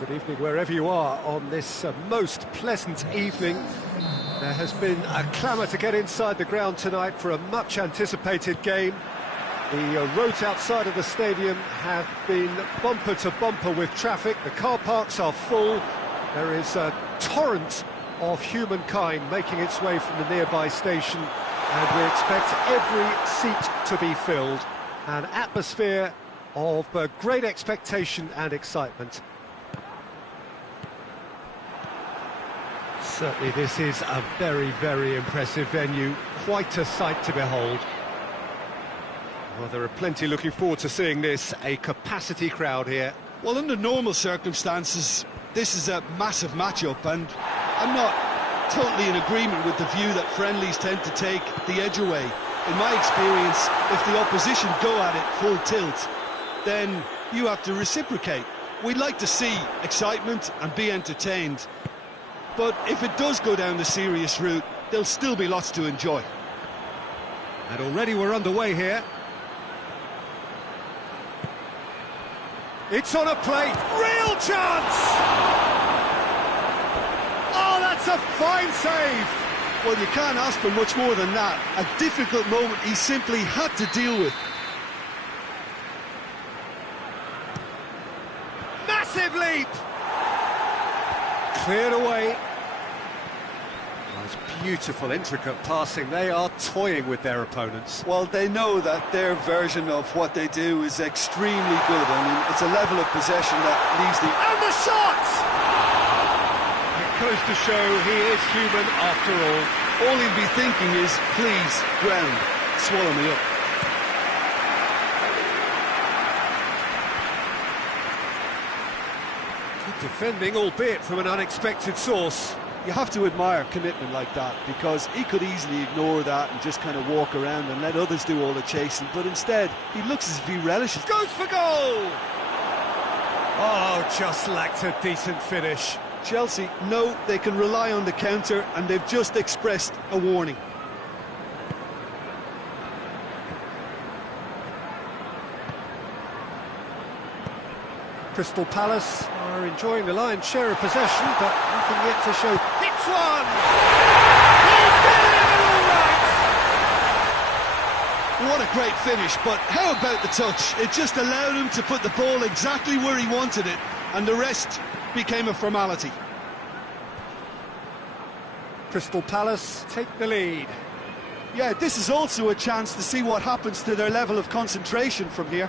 Good evening wherever you are on this most pleasant evening. There has been a clamour to get inside the ground tonight for a much anticipated game. The roads outside of the stadium have been bumper to bumper with traffic. The car parks are full. There is a torrent of humankind making its way from the nearby station, and we expect every seat to be filled. An atmosphere of great expectation and excitement. Certainly this is a very, very impressive venue. Quite a sight to behold. Well, there are plenty looking forward to seeing this. A capacity crowd here. Well, under normal circumstances, this is a massive matchup, and I'm not totally in agreement with the view that friendlies tend to take the edge away. In my experience, if the opposition go at it full tilt, then you have to reciprocate. We'd like to see excitement and be entertained. But if it does go down the serious route, there'll still be lots to enjoy. And already we're underway here. It's on a plate, real chance! Oh, that's a fine save! Well, you can't ask for much more than that. A difficult moment he simply had to deal with. Massive leap! Cleared away. Oh, it's beautiful, intricate passing. They are toying with their opponents. Well, they know that their version of what they do is extremely good. I mean, it's a level of possession that leaves the... And the shot! It goes to show he is human after all. All he'll be thinking is, please, ground, swallow me up. Defending, albeit from an unexpected source. You have to admire commitment like that, because he could easily ignore that and just kind of walk around and let others do all the chasing, but instead, he looks as if he relishes. Goes for goal! Oh, just lacked a decent finish. Chelsea know they can rely on the counter, and they've just expressed a warning. Crystal Palace are enjoying the lion's share of possession, but nothing yet to show. Hits one! He's delivered all right! What a great finish, but how about the touch? It just allowed him to put the ball exactly where he wanted it, and the rest became a formality. Crystal Palace take the lead. Yeah, this is also a chance to see what happens to their level of concentration from here.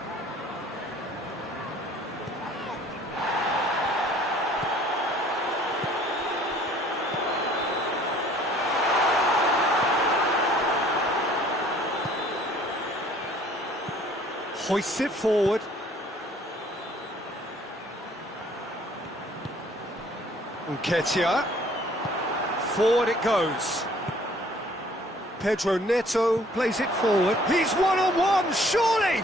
Hoists it forward. Nketiah. Forward it goes. Pedro Neto plays it forward. He's one-on-one, surely!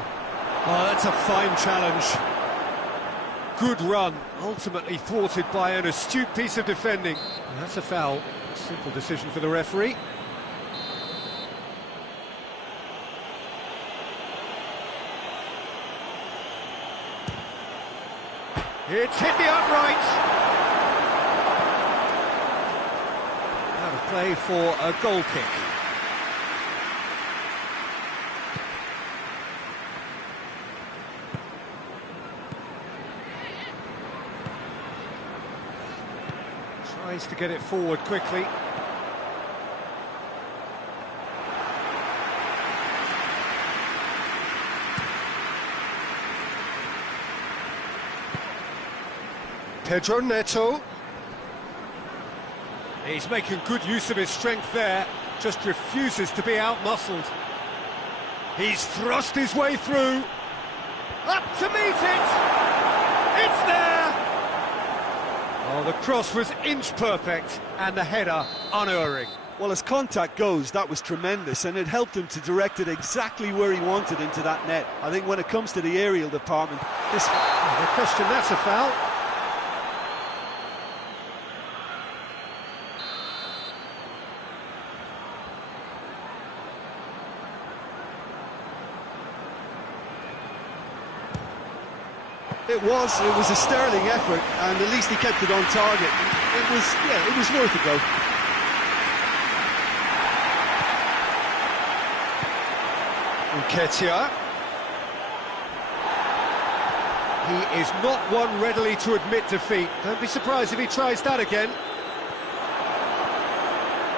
Oh, that's a fine challenge. Good run, ultimately thwarted by an astute piece of defending. And that's a foul. Simple decision for the referee. It's hit the upright. Out of play for a goal kick. Tries to get it forward quickly. Pedro Neto. He's making good use of his strength there, just refuses to be out-muscled. He's thrust his way through. Up to meet it! It's there! Oh, the cross was inch perfect, and the header unerring. Well, as contact goes, that was tremendous, and it helped him to direct it exactly where he wanted into that net. I think when it comes to the aerial department, this... Oh, the question, that's a foul. It was a sterling effort, and at least he kept it on target. It was worth a go. Nketiah. He is not one readily to admit defeat. Don't be surprised if he tries that again.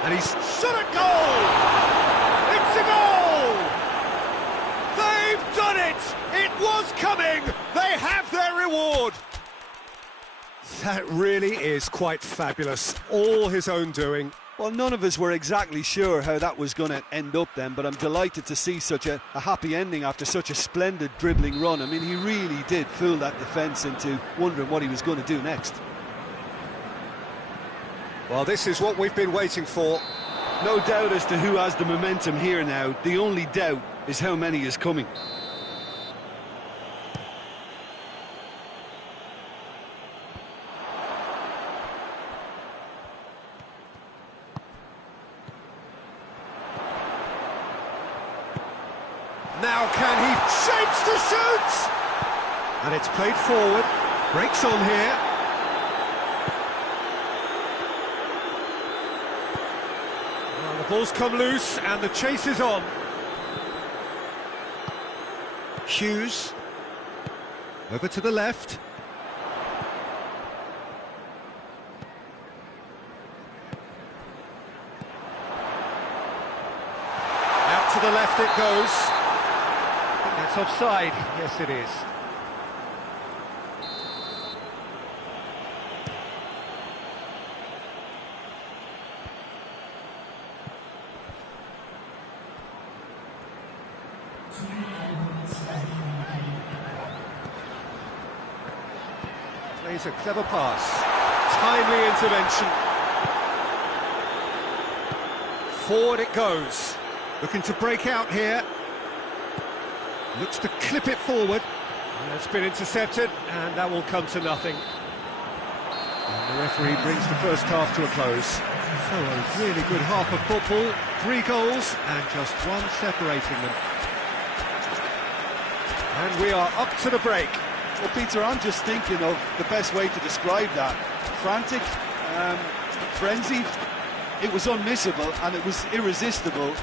And he's shot a goal! It's a goal! They've done it! It was coming! They have their reward! That really is quite fabulous. All his own doing. Well, none of us were exactly sure how that was going to end up then, but I'm delighted to see such a happy ending after such a splendid dribbling run. I mean, he really did fool that defence into wondering what he was going to do next. Well, this is what we've been waiting for. No doubt as to who has the momentum here now. The only doubt is how many is coming. Now can he shapes to shoot? And it's played forward, breaks on here. Well, the ball's come loose and the chase is on. Hughes, over to the left. Out to the left it goes. That's offside. Yes, it is. Plays a clever pass. Timely intervention. Forward it goes. Looking to break out here. Looks to clip it forward. That's been intercepted, and that will come to nothing. And the referee brings the first half to a close. So a really good half of football, 3 goals, and just one separating them. And we are up to the break. Well, Peter, I'm just thinking of the best way to describe that. Frantic, frenzied. It was unmissable, and it was irresistible.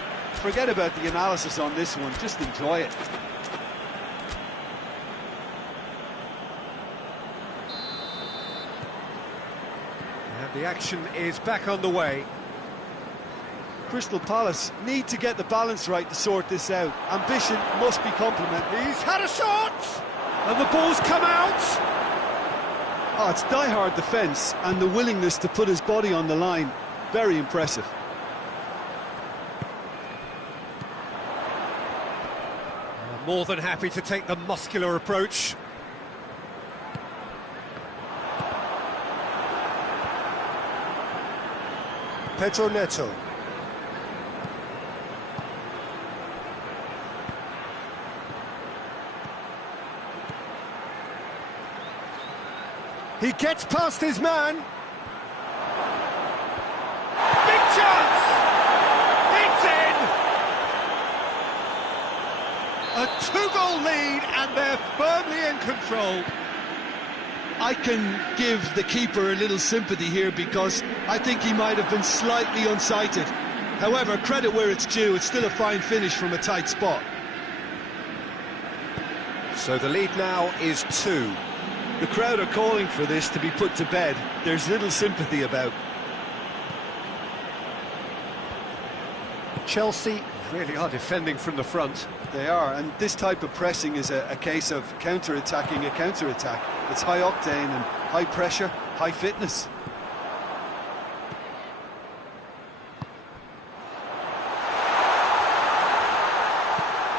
Forget about the analysis on this one, just enjoy it. The action is back on the way. Crystal Palace need to get the balance right to sort this out. Ambition must be complimented. He's had a shot! And the ball's come out! Oh, it's die-hard defence and the willingness to put his body on the line. Very impressive. More than happy to take the muscular approach. Pedro Neto. He gets past his man. Big chance! It's in! A 2-goal lead and they're firmly in control. I can give the keeper a little sympathy here because I think he might have been slightly unsighted. However, credit where it's due, it's still a fine finish from a tight spot. So the lead now is 2. The crowd are calling for this to be put to bed. There's little sympathy about. Chelsea really are defending from the front. They are, and this type of pressing is a case of counter-attacking a counter-attack. It's high octane and high pressure, high fitness.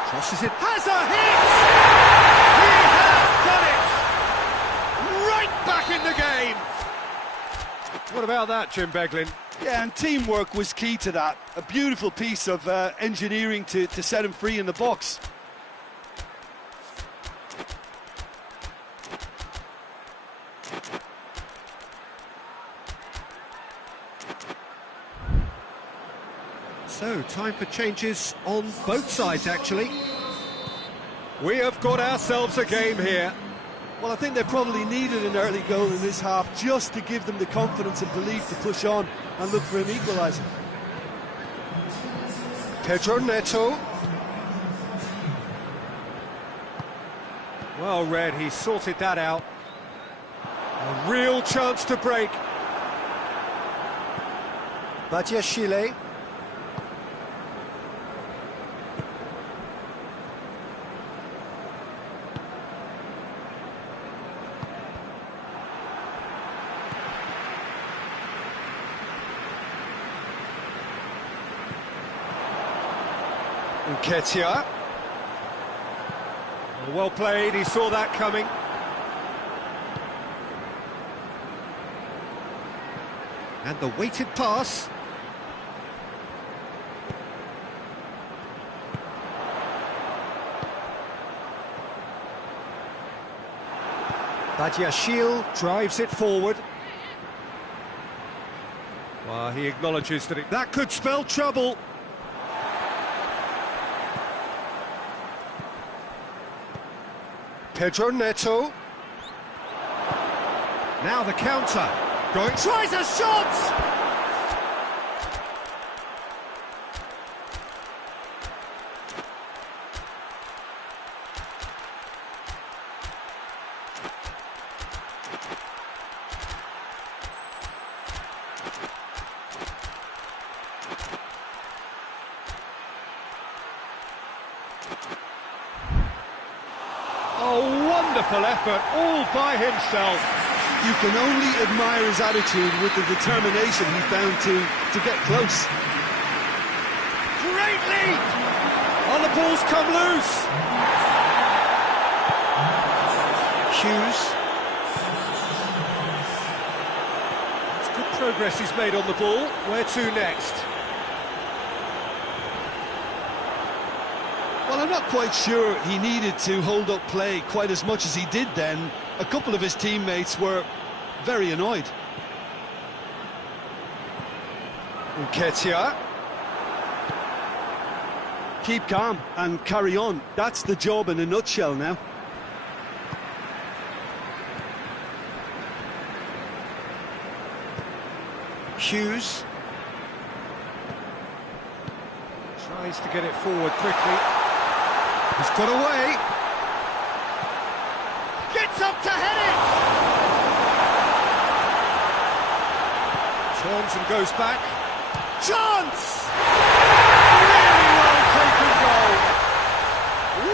Crosses it, has a hit! He has done it! Right back in the game! What about that, Jim Beglin? Yeah, and teamwork was key to that. A beautiful piece of engineering to set him free in the box. So, time for changes on both sides, actually. We have got ourselves a game here. Well, I think they probably needed an early goal in this half just to give them the confidence and belief to push on and look for an equaliser. Pedro Neto. Well read, he sorted that out. A real chance to break. Badiashile. Nketiah. Well played, he saw that coming. And the weighted pass. Badiashile drives it forward. Well, he acknowledges that that could spell trouble. Pedro Neto. Now the counter. Going, tries a shot! Oh, wonderful effort, all by himself. You can only admire his attitude with the determination he found to get close. Great lead! Oh, the ball's come loose. Hughes. It's good progress he's made on the ball. Where to next? Well, I'm not quite sure he needed to hold up play quite as much as he did then. A couple of his teammates were very annoyed. Nketiah. Keep calm and carry on. That's the job in a nutshell now. Hughes. Tries to get it forward quickly. He's got away. Gets up to head it! Turns and goes back. Chance! Really well taken goal.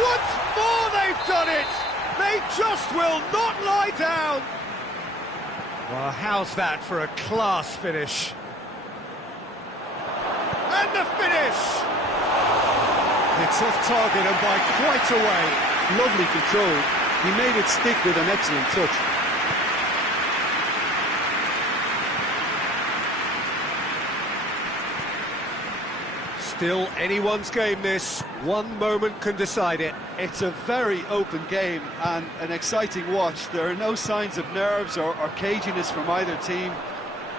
Once more they've done it! They just will not lie down! Well, how's that for a class finish? And the finish! It's off target and by quite a way. Lovely control. He made it stick with an excellent touch. Still anyone's game, this. One moment can decide it. It's a very open game and an exciting watch. There are no signs of nerves or caginess from either team.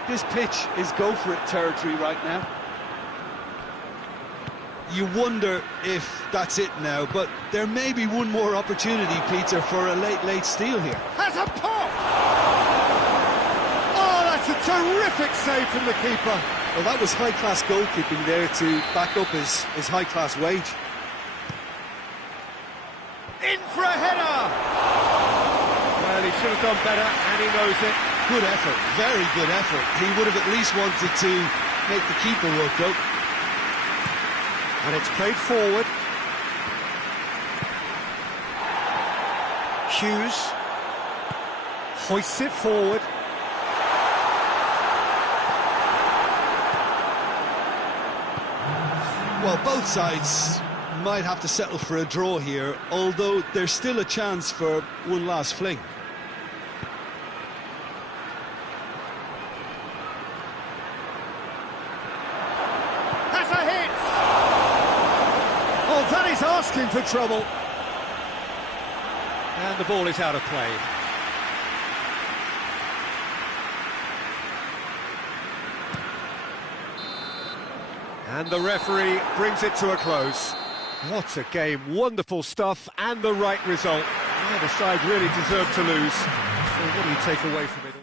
This pitch is go-for-it territory right now. You wonder if that's it now, but there may be one more opportunity, Peter, for a late steal here. Has a pop! Oh, that's a terrific save from the keeper. Well, that was high-class goalkeeping there to back up his high-class wage. In for a header! Well, he should have done better, and he knows it. Good effort, very good effort. He would have at least wanted to make the keeper work, though. And it's played forward. Hughes hoists it forward. Well, both sides might have to settle for a draw here, although there's still a chance for one last fling. That's a hit! Oh, that is asking for trouble. And the ball is out of play. And the referee brings it to a close. What a game, wonderful stuff, and the right result. Neither side really deserved to lose. So what do you take away from it all?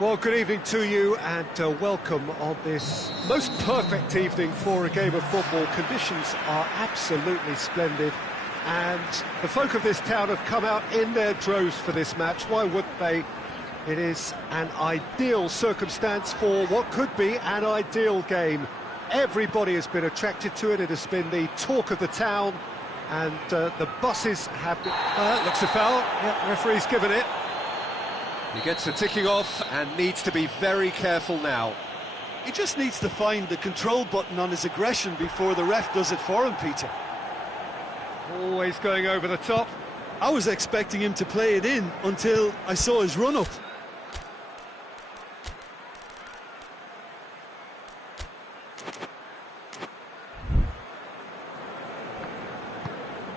Well, good evening to you and welcome on this most perfect evening for a game of football. Conditions are absolutely splendid and the folk of this town have come out in their droves for this match. Why wouldn't they? It is an ideal circumstance for what could be an ideal game. Everybody has been attracted to it. It has been the talk of the town and the buses have been... looks a foul. Yeah, referee's given it. He gets the ticking off and needs to be very careful now. He just needs to find the control button on his aggression before the ref does it for him, Peter. Always going over the top. I was expecting him to play it in until I saw his run-up.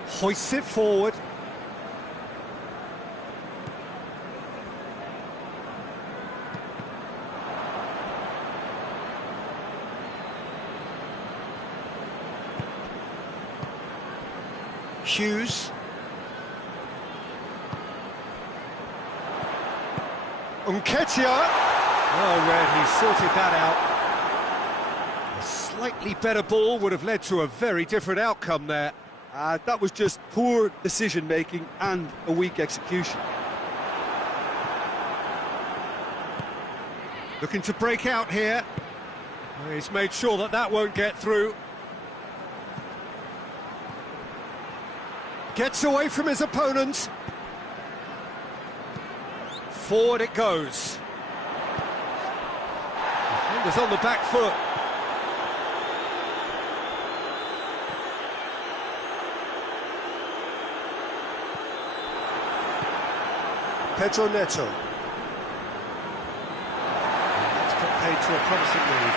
Hoists it forward. Hughes. Nketiah. Oh, Red, he sorted that out. A slightly better ball would have led to a very different outcome there. That was just poor decision-making and a weak execution. Looking to break out here. He's made sure that that won't get through. Gets away from his opponent. Forward it goes. Defender's on the back foot. Pedro Neto. That's got paid to a promising move.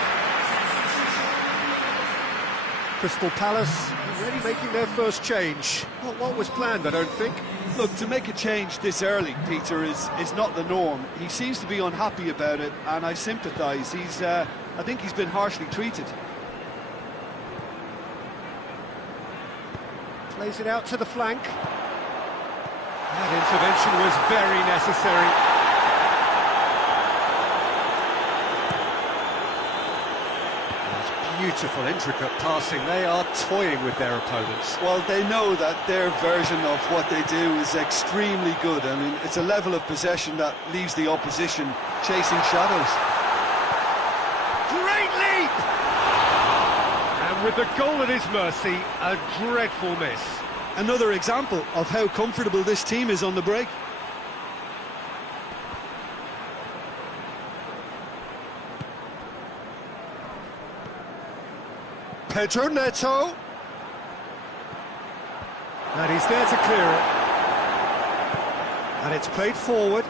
Crystal Palace already making their first change. Not what was planned, I don't think. Look, to make a change this early, Peter, is not the norm. He seems to be unhappy about it, and I sympathise. I think he's been harshly treated. Plays it out to the flank. That intervention was very necessary. Beautiful, intricate passing. They are toying with their opponents. Well, they know that their version of what they do is extremely good. I mean, it's a level of possession that leaves the opposition chasing shadows. Great leap! And with the goal at his mercy, a dreadful miss. Another example of how comfortable this team is on the break. Pedro Neto. And he's there to clear it. And it's played forward.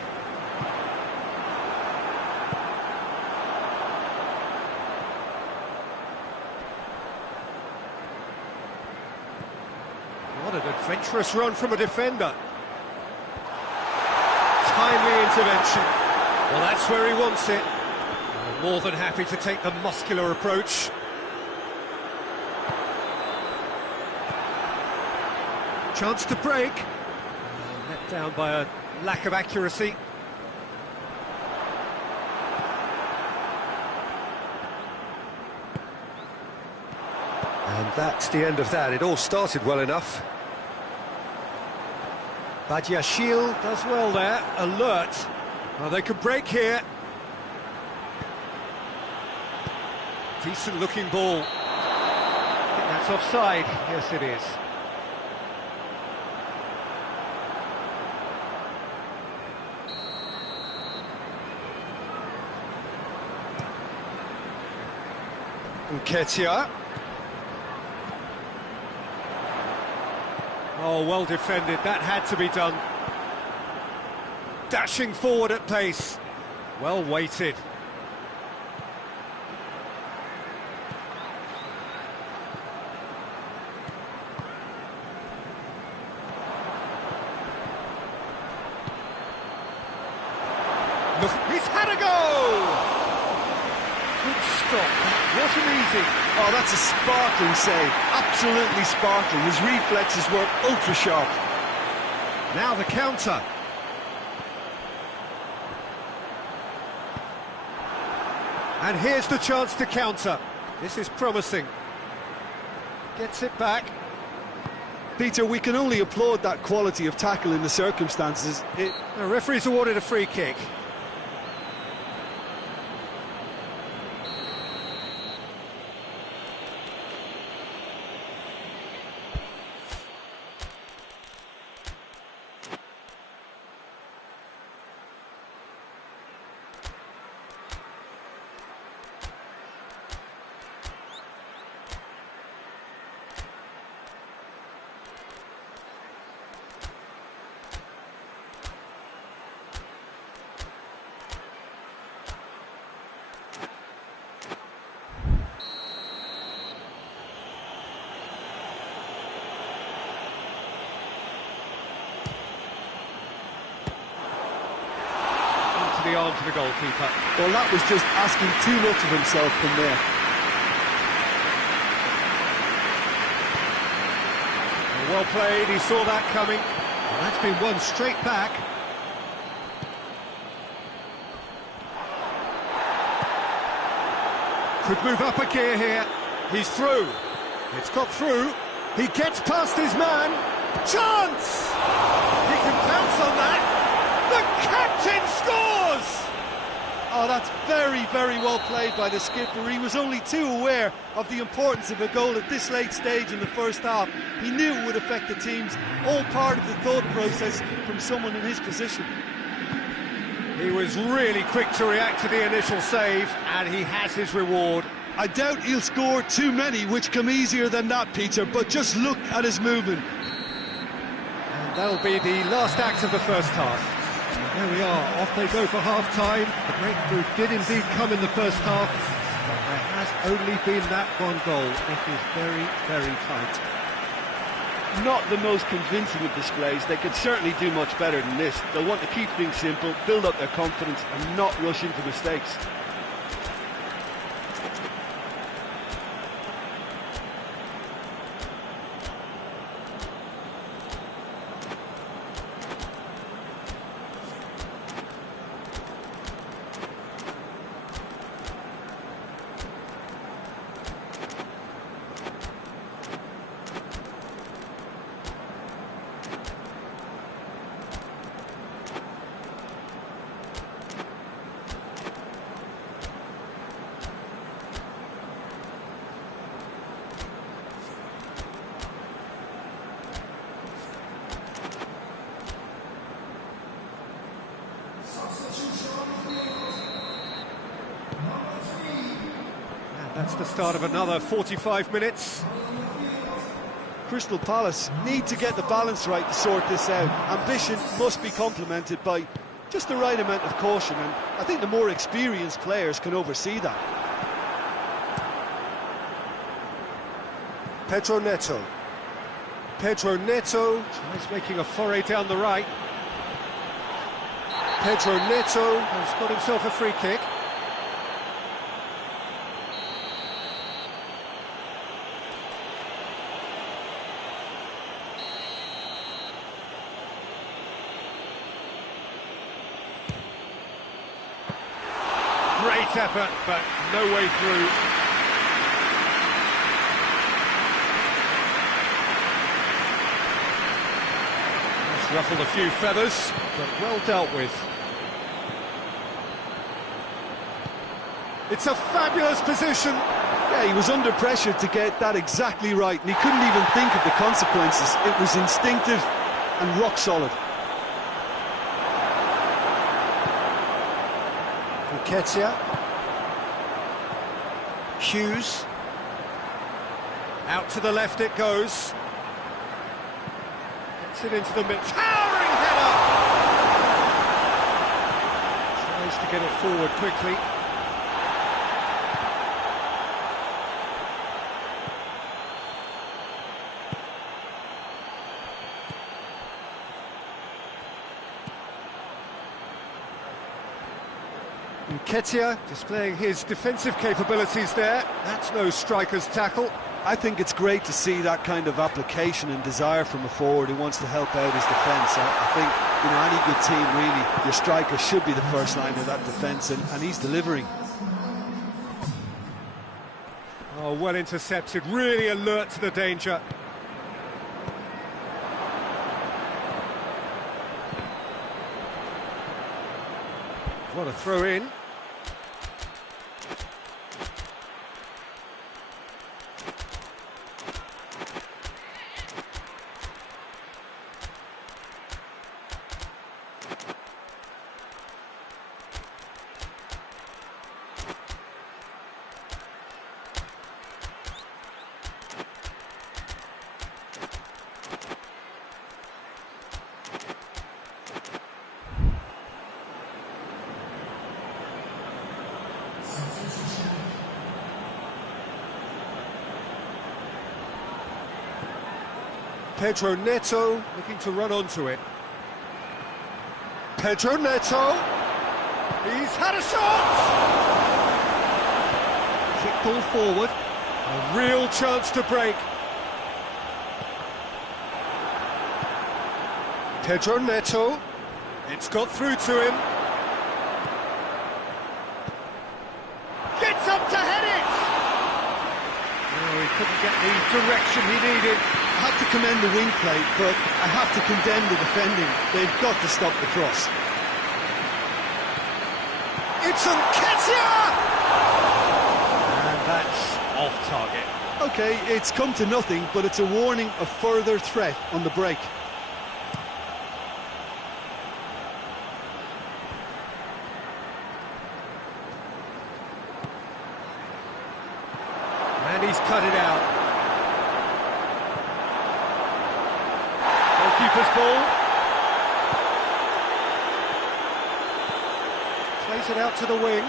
What an adventurous run from a defender. Timely intervention. Well, that's where he wants it. More than happy to take the muscular approach. Chance to break. Let down by a lack of accuracy. And that's the end of that. It all started well enough. Badiashile does well there, alert. Well, they could break here. Decent looking ball. I think that's offside. Yes, it is. Nketiah. Oh, well defended, that had to be done. Dashing forward at pace. Well weighted. Look, he's had a go! Good stop, that wasn't easy. Oh, that's a sparkling save, absolutely sparkling. His reflexes were ultra sharp. Now the counter. And here's the chance to counter. This is promising. Gets it back. Peter, we can only applaud that quality of tackle in the circumstances. The referee's awarded a free kick. The arm to the goalkeeper. Well, that was just asking too much of himself from there. Well played, he saw that coming. Well, that's been won straight back. Could move up a gear here. He's through. It's got through. He gets past his man. Chance! He can pounce on that. The captain scores! Oh, Oh, that's very, very well played by the skipper. He was only too aware of the importance of a goal at this late stage in the first half. He knew it would affect the teams, all part of the thought process from someone in his position. He was really quick to react to the initial save, and he has his reward. I doubt he'll score too many which come easier than that, Peter, but just look at his movement. And that'll be the last act of the first half. There we are, off they go for half-time. The breakthrough did indeed come in the first half, but there has only been that one goal. It is very, very tight. Not the most convincing of displays. They could certainly do much better than this. They'll want to keep things simple, build up their confidence and not rush into mistakes. That's the start of another 45 minutes. Crystal Palace need to get the balance right to sort this out. Ambition must be complemented by just the right amount of caution, and I think the more experienced players can oversee that. Pedro Neto. Pedro Neto tries making a foray down the right. Pedro Neto has got himself a free kick. Great effort, but no way through. Just ruffled a few feathers, but well dealt with. It's a fabulous position. Yeah, he was under pressure to get that exactly right, and he couldn't even think of the consequences. It was instinctive and rock solid. Ketia. Hughes. Out to the left it goes. Gets it into the middle. Towering header! Tries to get it forward quickly. Ketia displaying his defensive capabilities there. That's no striker's tackle. I think it's great to see that kind of application and desire from a forward who wants to help out his defence. I think, you know, any good team, really, your striker should be the first line of that defence, and he's delivering. Oh, well intercepted, really alert to the danger. What a throw in. Pedro Neto looking to run onto it. Pedro Neto. He's had a shot! Kick ball forward. A real chance to break. Pedro Neto. It's got through to him. Gets up to head it! Oh, he couldn't get the direction he needed. I have to commend the wing play, but I have to condemn the defending. They've got to stop the cross. It's Nketiah! And that's off target. OK, it's come to nothing, but it's a warning of further threat on the break. And he's cut it out. Goalkeeper's ball. Plays it out to the wing.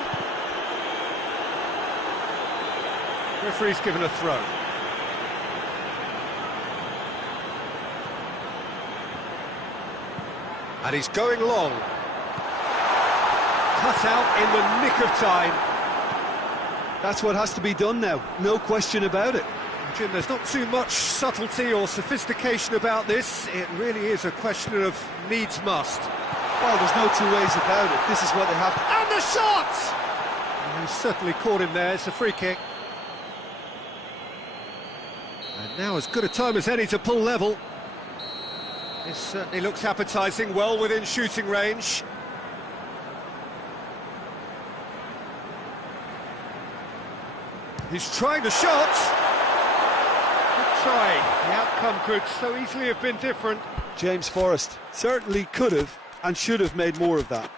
Referee's given a throw. And he's going long. Cut out in the nick of time. That's what has to be done now, no question about it. Jim, there's not too much subtlety or sophistication about this. It really is a question of needs must. Well, there's no two ways about it. This is what they have to... And the shot! And he's certainly caught him there. It's a free kick. And now as good a time as any to pull level. This certainly looks appetising, well within shooting range. He's trying the shot. Good try. The outcome could so easily have been different. James Forrest certainly could have and should have made more of that.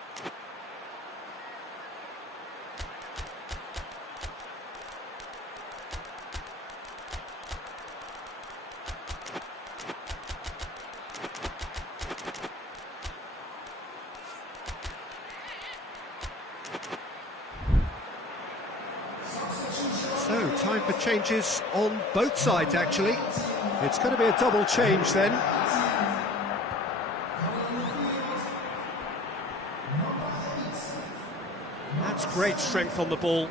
So, time for changes on both sides, actually. It's going to be a double change then. That's great strength on the ball.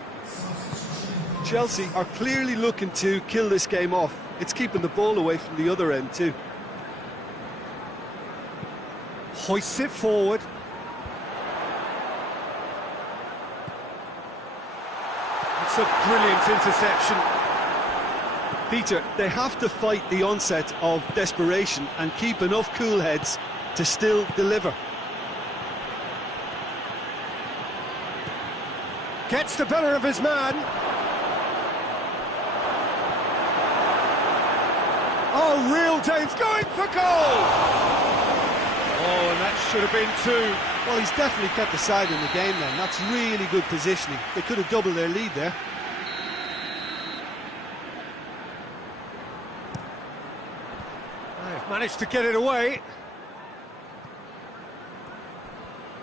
Chelsea are clearly looking to kill this game off. It's keeping the ball away from the other end too. Hoists it forward. It's a brilliant interception. Peter, they have to fight the onset of desperation and keep enough cool heads to still deliver. Gets the better of his man. Oh, real Dane's going for goal! Oh, and that should have been two. Well, he's definitely kept the side in the game then. That's really good positioning. They could have doubled their lead there. They've managed to get it away.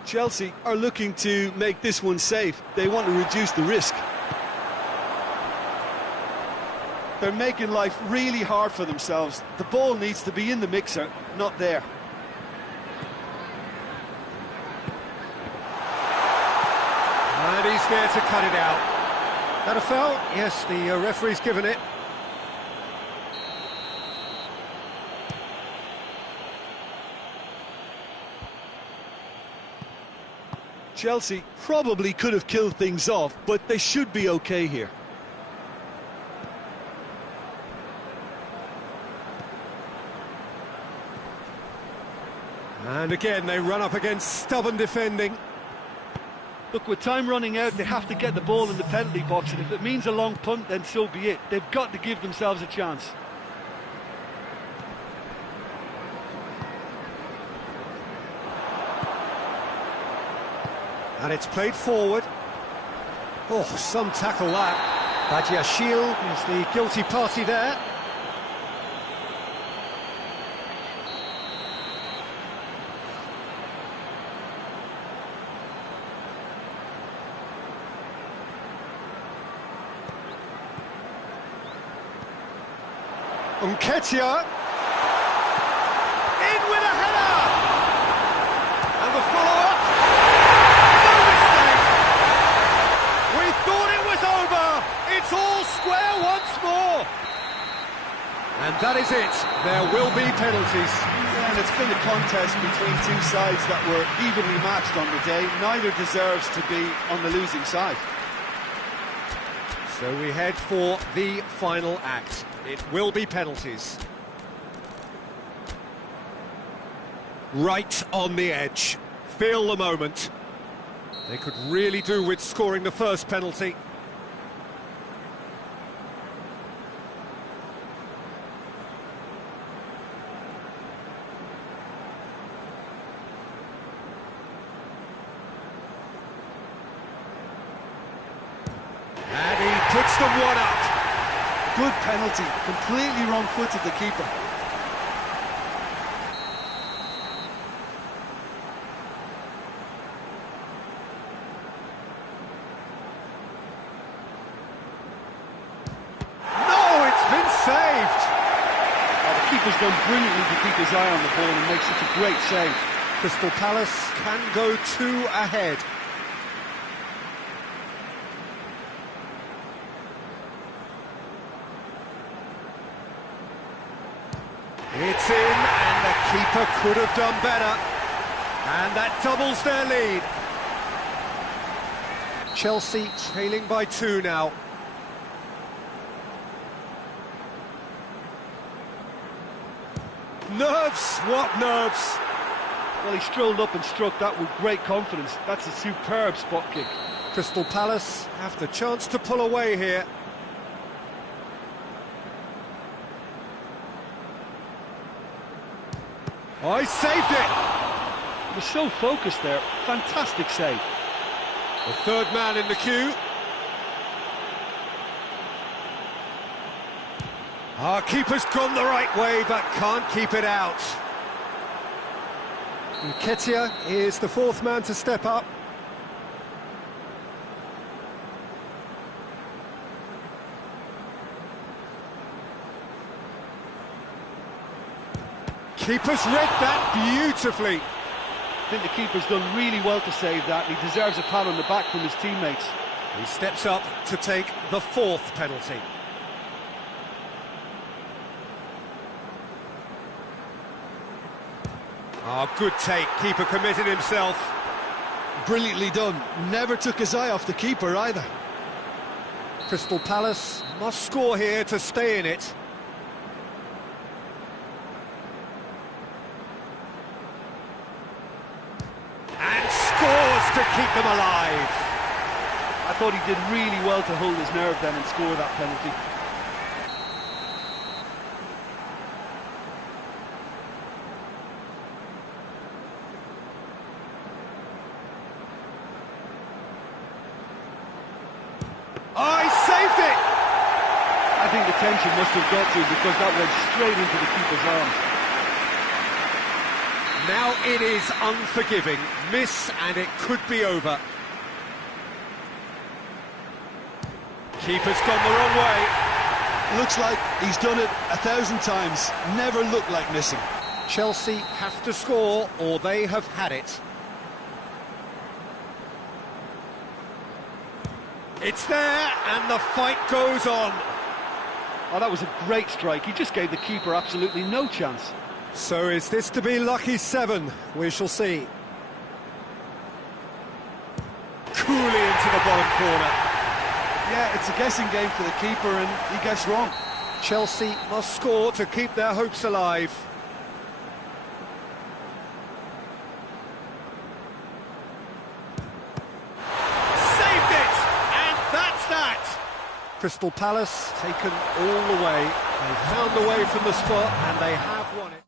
Chelsea are looking to make this one safe. They want to reduce the risk. They're making life really hard for themselves. The ball needs to be in the mixer, not there. And he's there to cut it out. That a foul? Yes, the referee's given it. Chelsea probably could have killed things off, but they should be okay here. And again, they run up against stubborn defending. Look, with time running out, they have to get the ball in the penalty box, and if it means a long punt, then so be it. They've got to give themselves a chance. And it's played forward. Oh, some tackle that. PesJoker-Hoang is the guilty party there. Nketiah. In with a header! And the follow-up. No mistake! We thought it was over! It's all square once more! And that is it. There will be penalties. And it's been a contest between two sides that were evenly matched on the day. Neither deserves to be on the losing side. So we head for the final act. It will be penalties. Right on the edge. Feel the moment. They could really do with scoring the first penalty. And he puts them one up. Good penalty, completely wrong-footed the keeper. No, it's been saved. The keeper's done brilliantly to keep his eye on the ball and make such a great save. Crystal Palace can go 2 ahead. It's in, and the keeper could have done better. And that doubles their lead. Chelsea trailing by 2 now. Nerves, what nerves? Well, he strolled up and struck that with great confidence. That's a superb spot kick. Crystal Palace have the chance to pull away here. Oh, he saved it! He was so focused there. Fantastic save. The third man in the queue. Our keeper's gone the right way, but can't keep it out. Nketiah is the fourth man to step up. Keeper's read that beautifully. I think the keeper's done really well to save that. He deserves a pat on the back from his teammates. He steps up to take the fourth penalty. Oh, good take. Keeper committed himself. Brilliantly done. Never took his eye off the keeper either. Crystal Palace must score here to stay in it. And scores to keep them alive. I thought he did really well to hold his nerve then and score that penalty. Oh, he saved it! I think the tension must have got to him because that went straight into the keeper's arms. Now it is unforgiving. Miss and it could be over. Keeper's gone the wrong way. Looks like he's done it 1,000 times. Never looked like missing. Chelsea have to score or they have had it. It's there and the fight goes on. Oh, that was a great strike. He just gave the keeper absolutely no chance. So is this to be lucky 7? We shall see. Coolly into the bottom corner. Yeah, it's a guessing game for the keeper and he guessed wrong. Chelsea must score to keep their hopes alive. Saved it! And that's that! Crystal Palace taken all the way. They found the way from the spot and they have won it.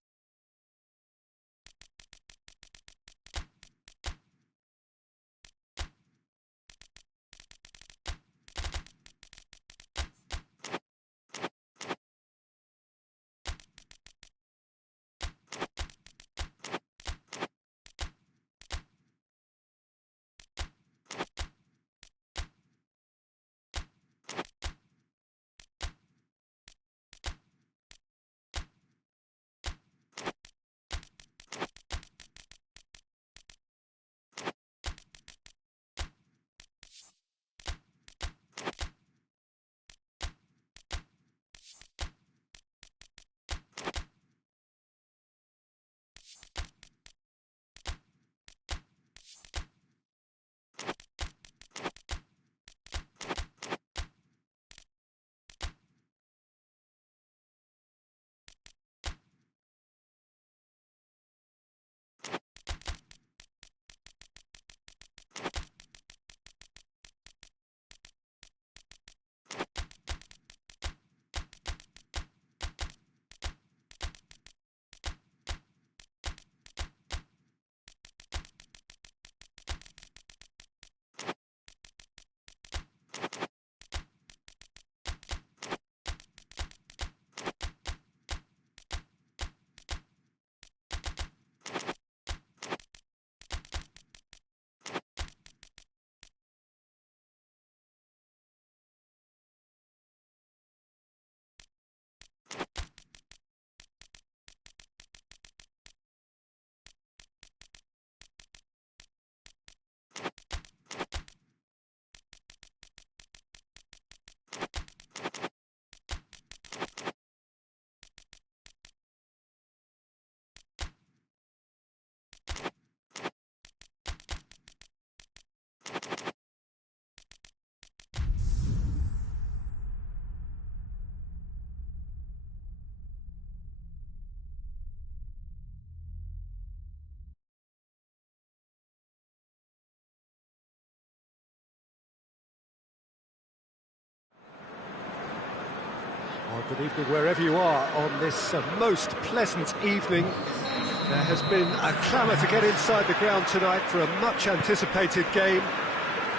Good evening wherever you are on this most pleasant evening. There has been a clamour to get inside the ground tonight for a much anticipated game.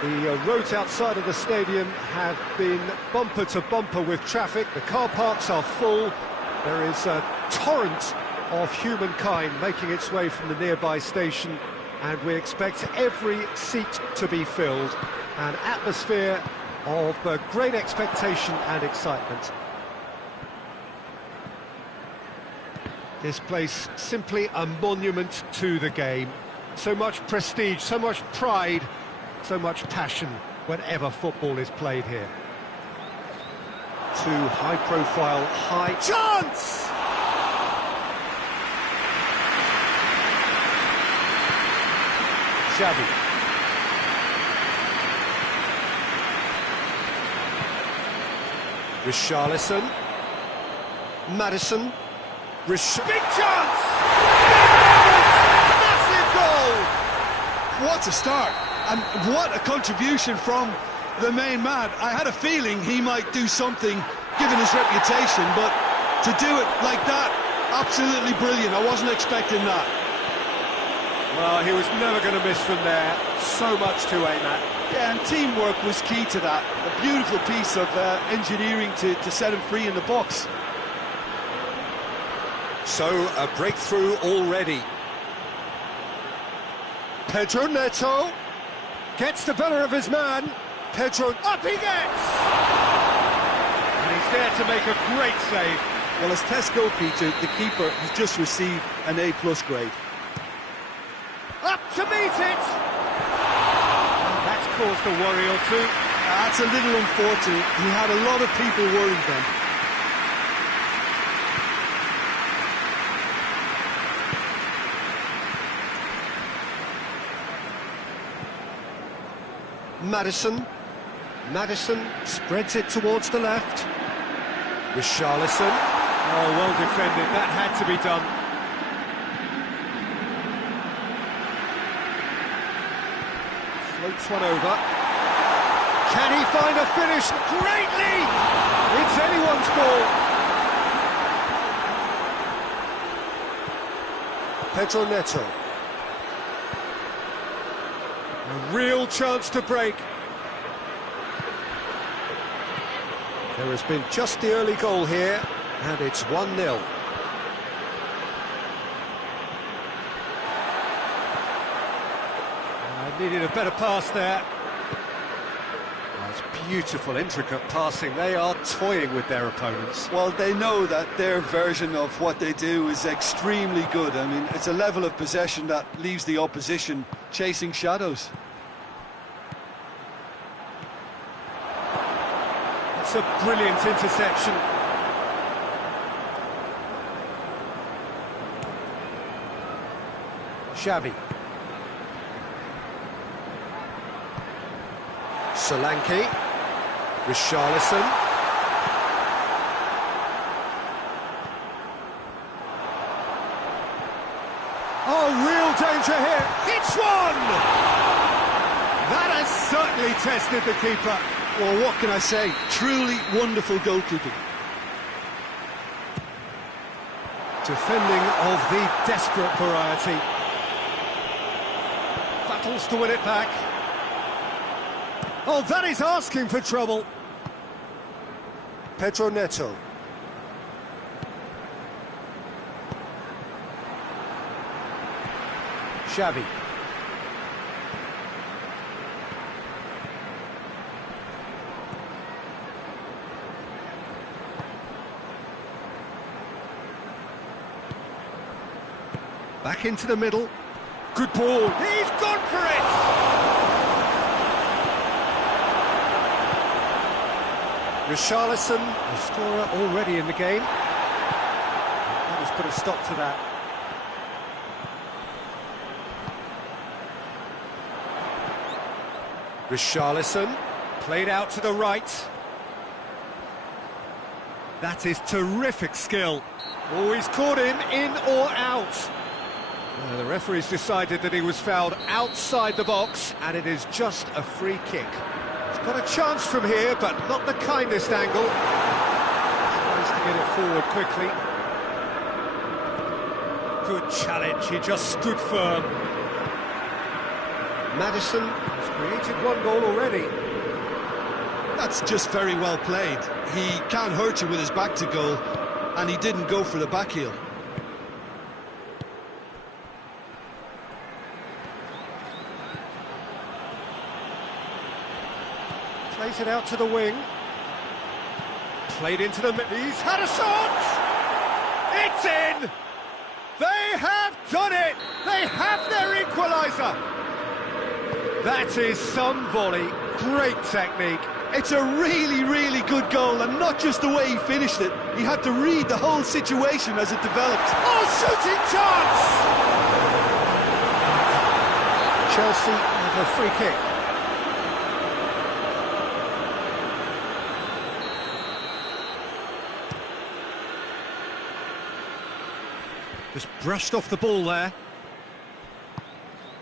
The roads outside of the stadium have been bumper to bumper with traffic. The car parks are full. There is a torrent of humankind making its way from the nearby station, and we expect every seat to be filled. An atmosphere of great expectation and excitement. This place simply a monument to the game. So much prestige, so much pride, so much passion whenever football is played here. Two high-profile, high chance! Xavi. Richarlison. Maddison. Big chance! Massive goal! What a start, and what a contribution from the main man. I had a feeling he might do something, given his reputation, but to do it like that, absolutely brilliant. I wasn't expecting that. Well, he was never going to miss from there. So much to aim at. Yeah, and teamwork was key to that. A beautiful piece of engineering to set him free in the box. So, a breakthrough already. Pedro Neto gets the better of his man. Pedro, up he gets! And he's there to make a great save. Well, as test goalkeeper, the keeper has just received an A+ grade. Up to meet it! That's caused a worry or two. That's a little unfortunate. He had a lot of people worried then. Maddison spreads it towards the left. Richarlison. Oh, well defended. That had to be done. Floats one over. Can he find a finish? Great lead! It's anyone's ball. Pedro Neto. A real chance to break. There has been just the early goal here, and it's 1-0. Needed a better pass there. That's beautiful, intricate passing. They are toying with their opponents. Well, they know that their version of what they do is extremely good. I mean, it's a level of possession that leaves the opposition chasing shadows. It's a brilliant interception. Xavi. Solanke. Richarlison. Oh, real danger here. It's one! That has certainly tested the keeper. Well, what can I say? Truly wonderful goalkeeping. Defending of the desperate variety. Battles to win it back. Oh, that is asking for trouble. Pedro Neto. Xavi. Back into the middle. Good ball. He's gone for it! Richarlison, the scorer already in the game. That has put a stop to that. Richarlison, played out to the right. That is terrific skill. Oh, he's caught him in or out. The referee's decided that he was fouled outside the box, and it is just a free kick. He's got a chance from here, but not the kindest angle. Tries to forward quickly. Good challenge, he just stood firm. Maddison has created one goal already. That's just very well played. He can't hurt you with his back to goal, and he didn't go for the back heel. Plays it out to the wing. Played into the middle. He's had a shot! It's in! They have done it! They have their equaliser! That is some volley. Great technique. It's a really, really good goal, and not just the way he finished it. He had to read the whole situation as it developed. Oh, shooting chance! Chelsea have a free kick. Just brushed off the ball there.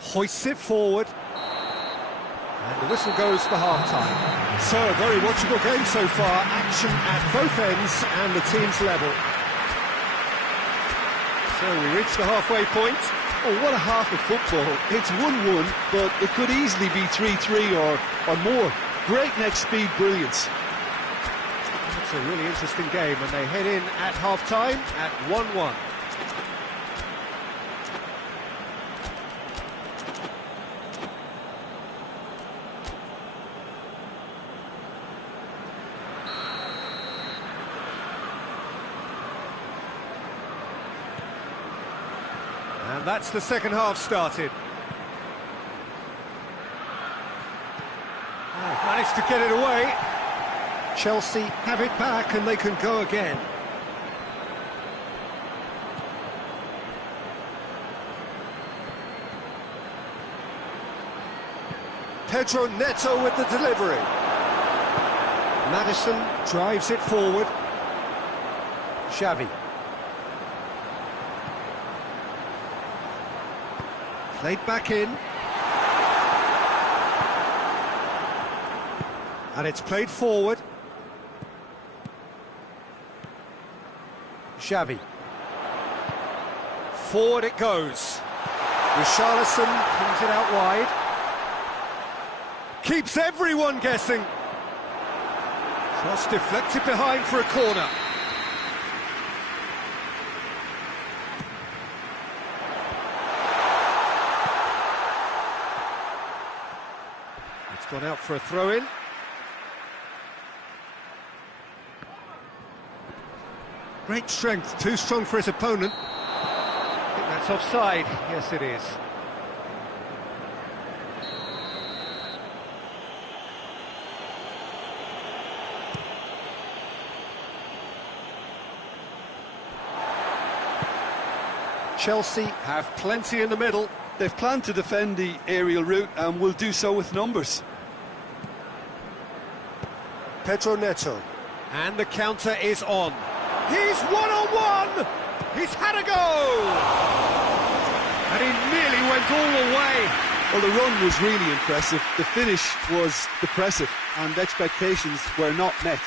Hoists it forward. And the whistle goes for half-time. So, a very watchable game so far. Action at both ends and the team's level. So, we reach the halfway point. Oh, what a half of football. It's 1-1, but it could easily be 3-3 or more. Breakneck speed brilliance. It's a really interesting game, and they head in at half-time at 1-1. And that's the second half started. They've managed to get it away. Chelsea have it back and they can go again. Pedro Neto with the delivery. Maddison drives it forward. Xavi. Played back in. And it's played forward. Xavi. Forward it goes. Richarlison pings it out wide. Keeps everyone guessing. Cross deflected behind for a corner. It's gone out for a throw-in. Great strength, too strong for his opponent. I think that's offside. Yes, it is. Chelsea have plenty in the middle. They've planned to defend the aerial route and will do so with numbers. Pedro Neto. And the counter is on. He's one-on-one! He's had a go! And he nearly went all the way. Well, the run was really impressive. The finish was depressive, and expectations were not met.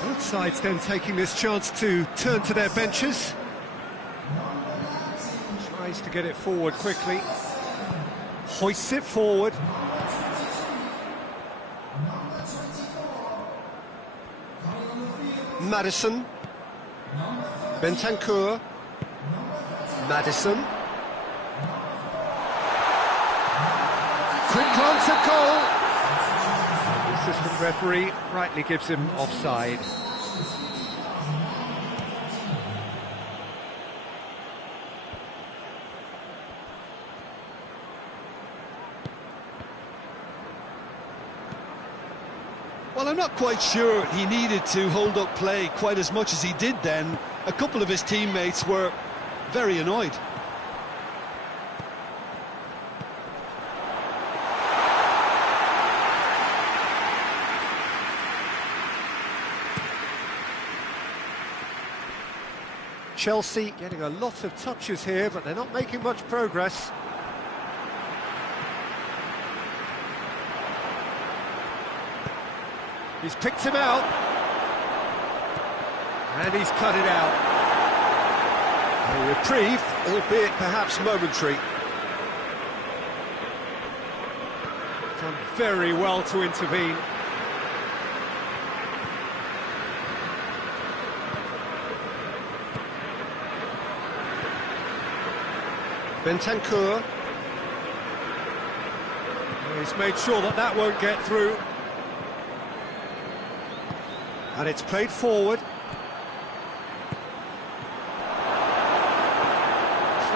Both sides then taking this chance to turn to their benches. Tries to get it forward quickly. Hoists it forward. Maddison. Bentancur. Maddison. Quick glance at goal. The assistant referee rightly gives him offside. Well, I'm not quite sure he needed to hold up play quite as much as he did then. A couple of his teammates were very annoyed. Chelsea getting a lot of touches here, but they're not making much progress. He's picked him out. And he's cut it out. A reprieve, albeit perhaps momentary. Done very well to intervene. Bentancur. He's made sure that that won't get through. And it's played forward.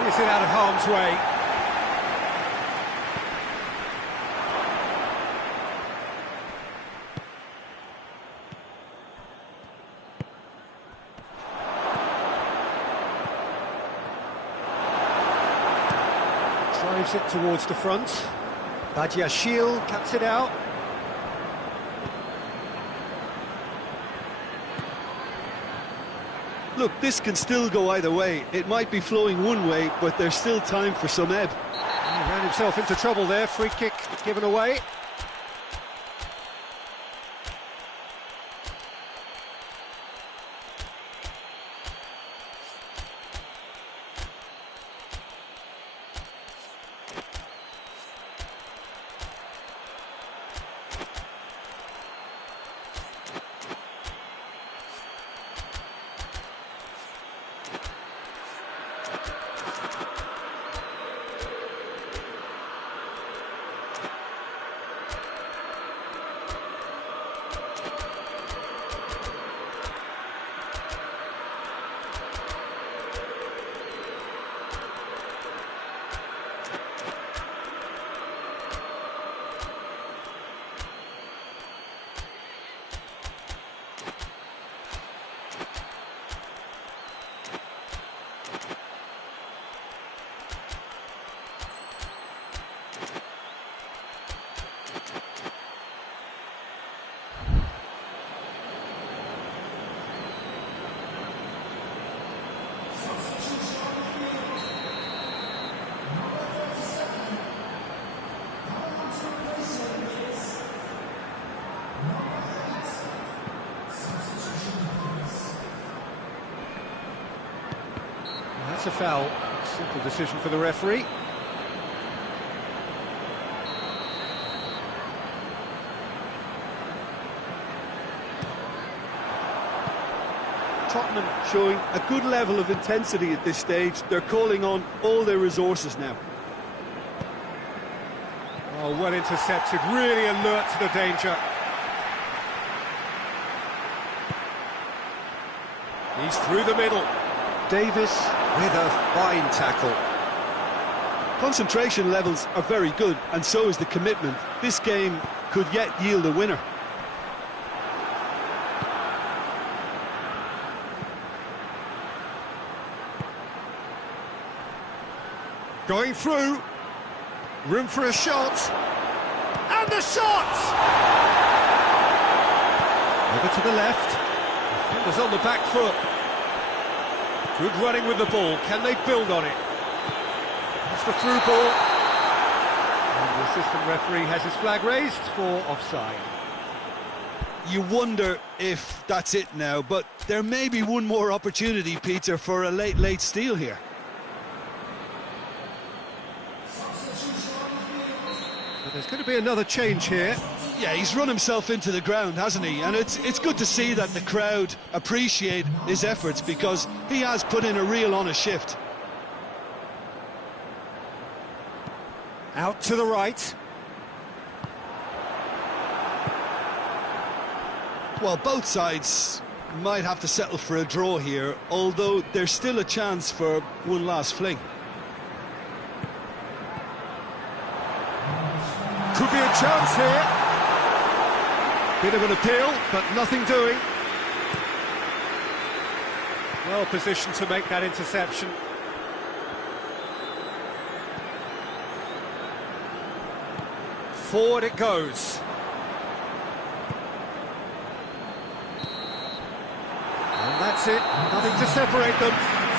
He's it out of harm's way. Drives it towards the front. Badiashile cuts it out. Look, this can still go either way. It might be flowing one way, but there's still time for some ebb. He ran himself into trouble there. Free kick given away. That's a foul. Simple decision for the referee. Tottenham showing a good level of intensity at this stage. They're calling on all their resources now. Oh, well intercepted, really alert to the danger. He's through the middle. Davis with a fine tackle. Concentration levels are very good, and so is the commitment. This game could yet yield a winner. Going through. Room for a shot. And the shot! Over to the left. Defenders on the back foot. Good running with the ball. Can they build on it? That's the through ball. And the assistant referee has his flag raised for offside. You wonder if that's it now, but there may be one more opportunity, Peter, for a late steal here. But there's going to be another change here. Yeah, he's run himself into the ground, hasn't he? And it's good to see that the crowd appreciate his efforts, because he has put in a real honest shift. Out to the right. Well, both sides might have to settle for a draw here, although there's still a chance for one last fling. Could be a chance here. Bit of an appeal, but nothing doing. Well positioned to make that interception. Forward it goes. And that's it, nothing to separate them.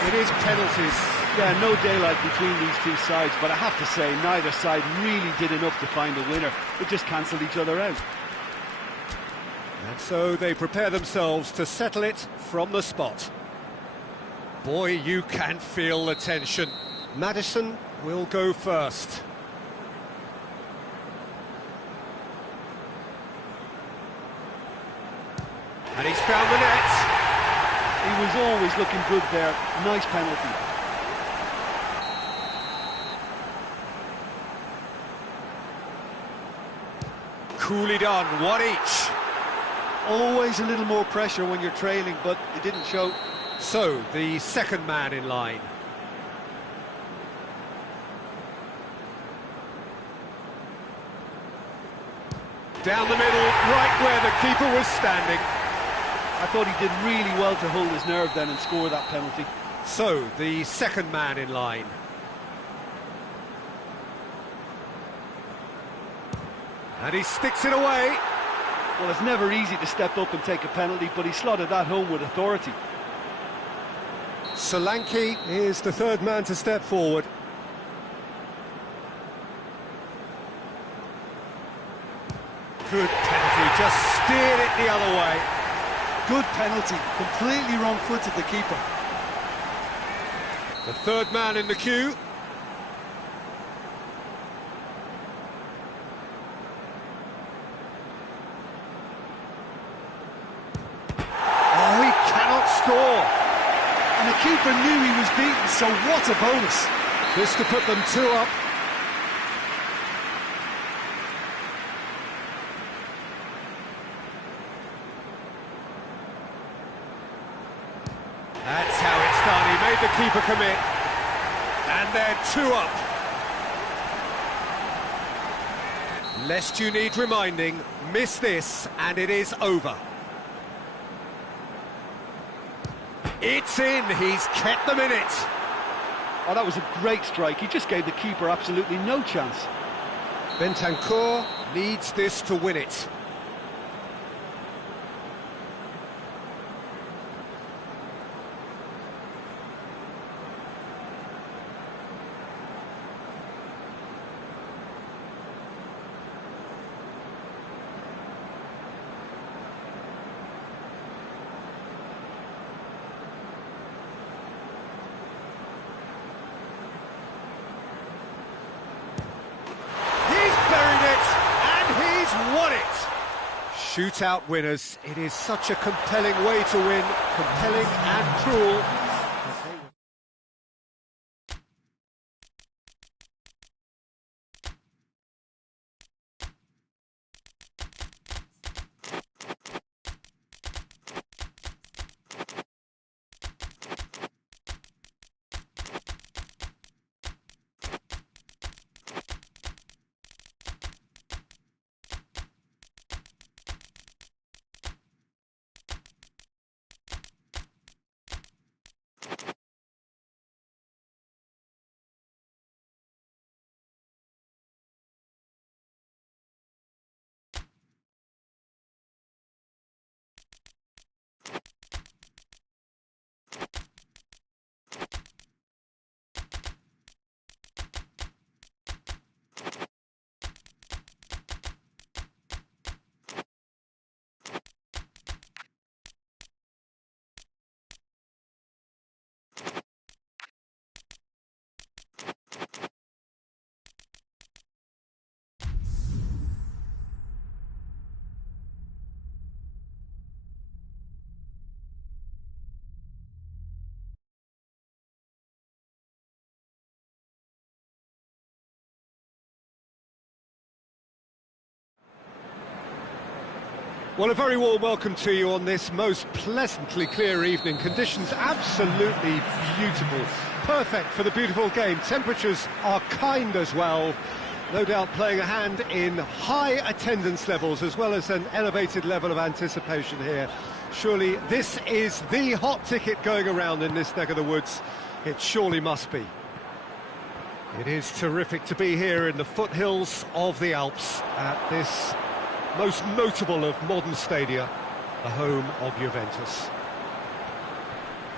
It is penalties. Yeah, no daylight between these two sides, but I have to say, neither side really did enough to find a winner. It just cancelled each other out. And so they prepare themselves to settle it from the spot. Boy, you can feel the tension. Maddison will go first. And he's found the net. He was always looking good there. Nice penalty. Coolly done, one each. Always a little more pressure when you're trailing, but it didn't show. So, the second man in line. Down the middle, right where the keeper was standing. I thought he did really well to hold his nerve then and score that penalty. So, the second man in line. And he sticks it away. Well, it's never easy to step up and take a penalty, but he slotted that home with authority. Solanke is the third man to step forward. Good penalty, just steered it the other way. Good penalty, completely wrong-footed the keeper. The third man in the queue. Oh, he cannot score. And the keeper knew he was beaten, so what a bonus. This to put them 2 up. That's how it's done. He made the keeper commit. And they're 2 up. Lest you need reminding, miss this and it is over. It's in, he's kept them in it. Oh, that was a great strike. He just gave the keeper absolutely no chance. Bentancur needs this to win it. Won it! Shootout winners. It is such a compelling way to win, compelling and cruel. Well, a very warm welcome to you on this most pleasantly clear evening. Conditions absolutely beautiful. Perfect for the beautiful game. Temperatures are kind as well. no doubt playing a hand in high attendance levels as well as an elevated level of anticipation here. Surely this is the hot ticket going around in this neck of the woods. It surely must be. It is terrific to be here in the foothills of the Alps at this most notable of modern stadia, the home of Juventus.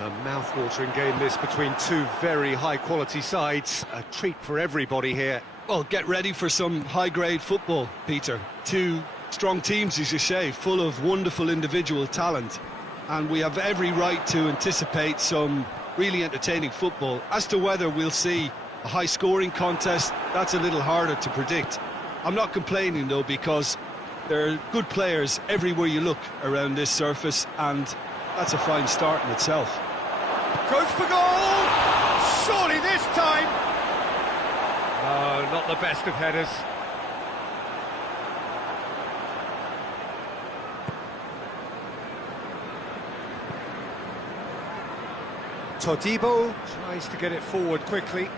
A mouth-watering game this between two very high-quality sides. A treat for everybody here. Well, get ready for some high-grade football, Peter. Two strong teams, as you say, full of wonderful individual talent. And we have every right to anticipate some really entertaining football. As to whether we'll see a high-scoring contest, that's a little harder to predict. I'm not complaining, though, because there are good players everywhere you look around this surface, and that's a fine start in itself. Goes for goal! Surely this time! Oh, not the best of headers. Todibo tries to get it forward quickly.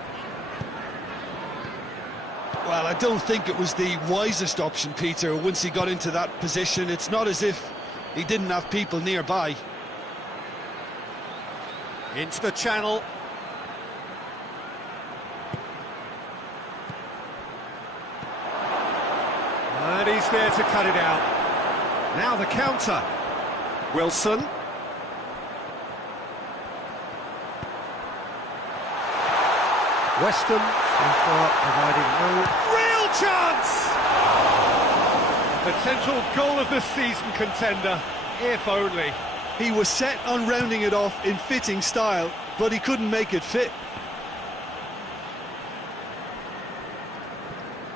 Well, I don't think it was the wisest option, Peter, once he got into that position. It's not as if he didn't have people nearby. Into the channel. And he's there to cut it out. Now the counter. Wilson. Weston, so far, providing no real chance! Potential goal of the season contender, if only. He was set on rounding it off in fitting style, but he couldn't make it fit.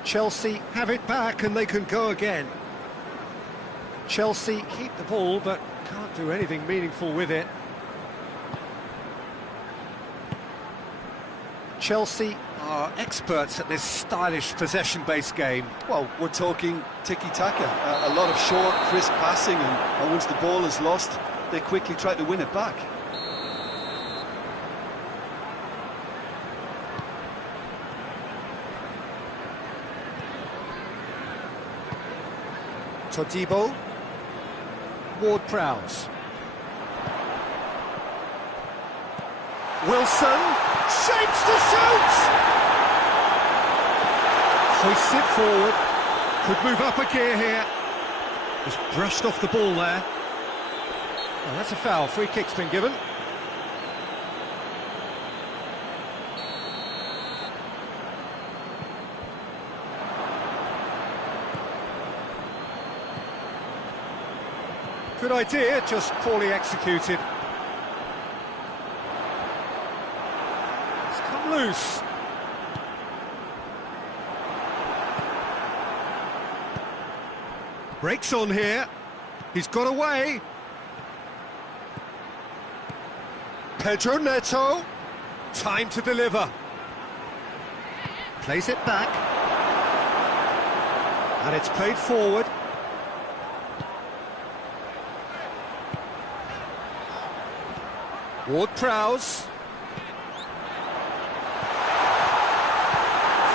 Chelsea have it back and they can go again. Chelsea keep the ball but can't do anything meaningful with it. Chelsea are experts at this stylish possession-based game. Well, we're talking tiki-taka, a lot of short, crisp passing, and once the ball is lost, they quickly try to win it back. Todibo. Ward-Prowse. Wilson. Shapes to shoot! Hoists it forward. Could move up a gear here. Just brushed off the ball there. Well, that's a foul. Free kick's been given. Good idea, just poorly executed. It's come loose. Breaks on here. He's got away. Pedro Neto. Time to deliver. Plays it back. And it's played forward. Ward-Prowse.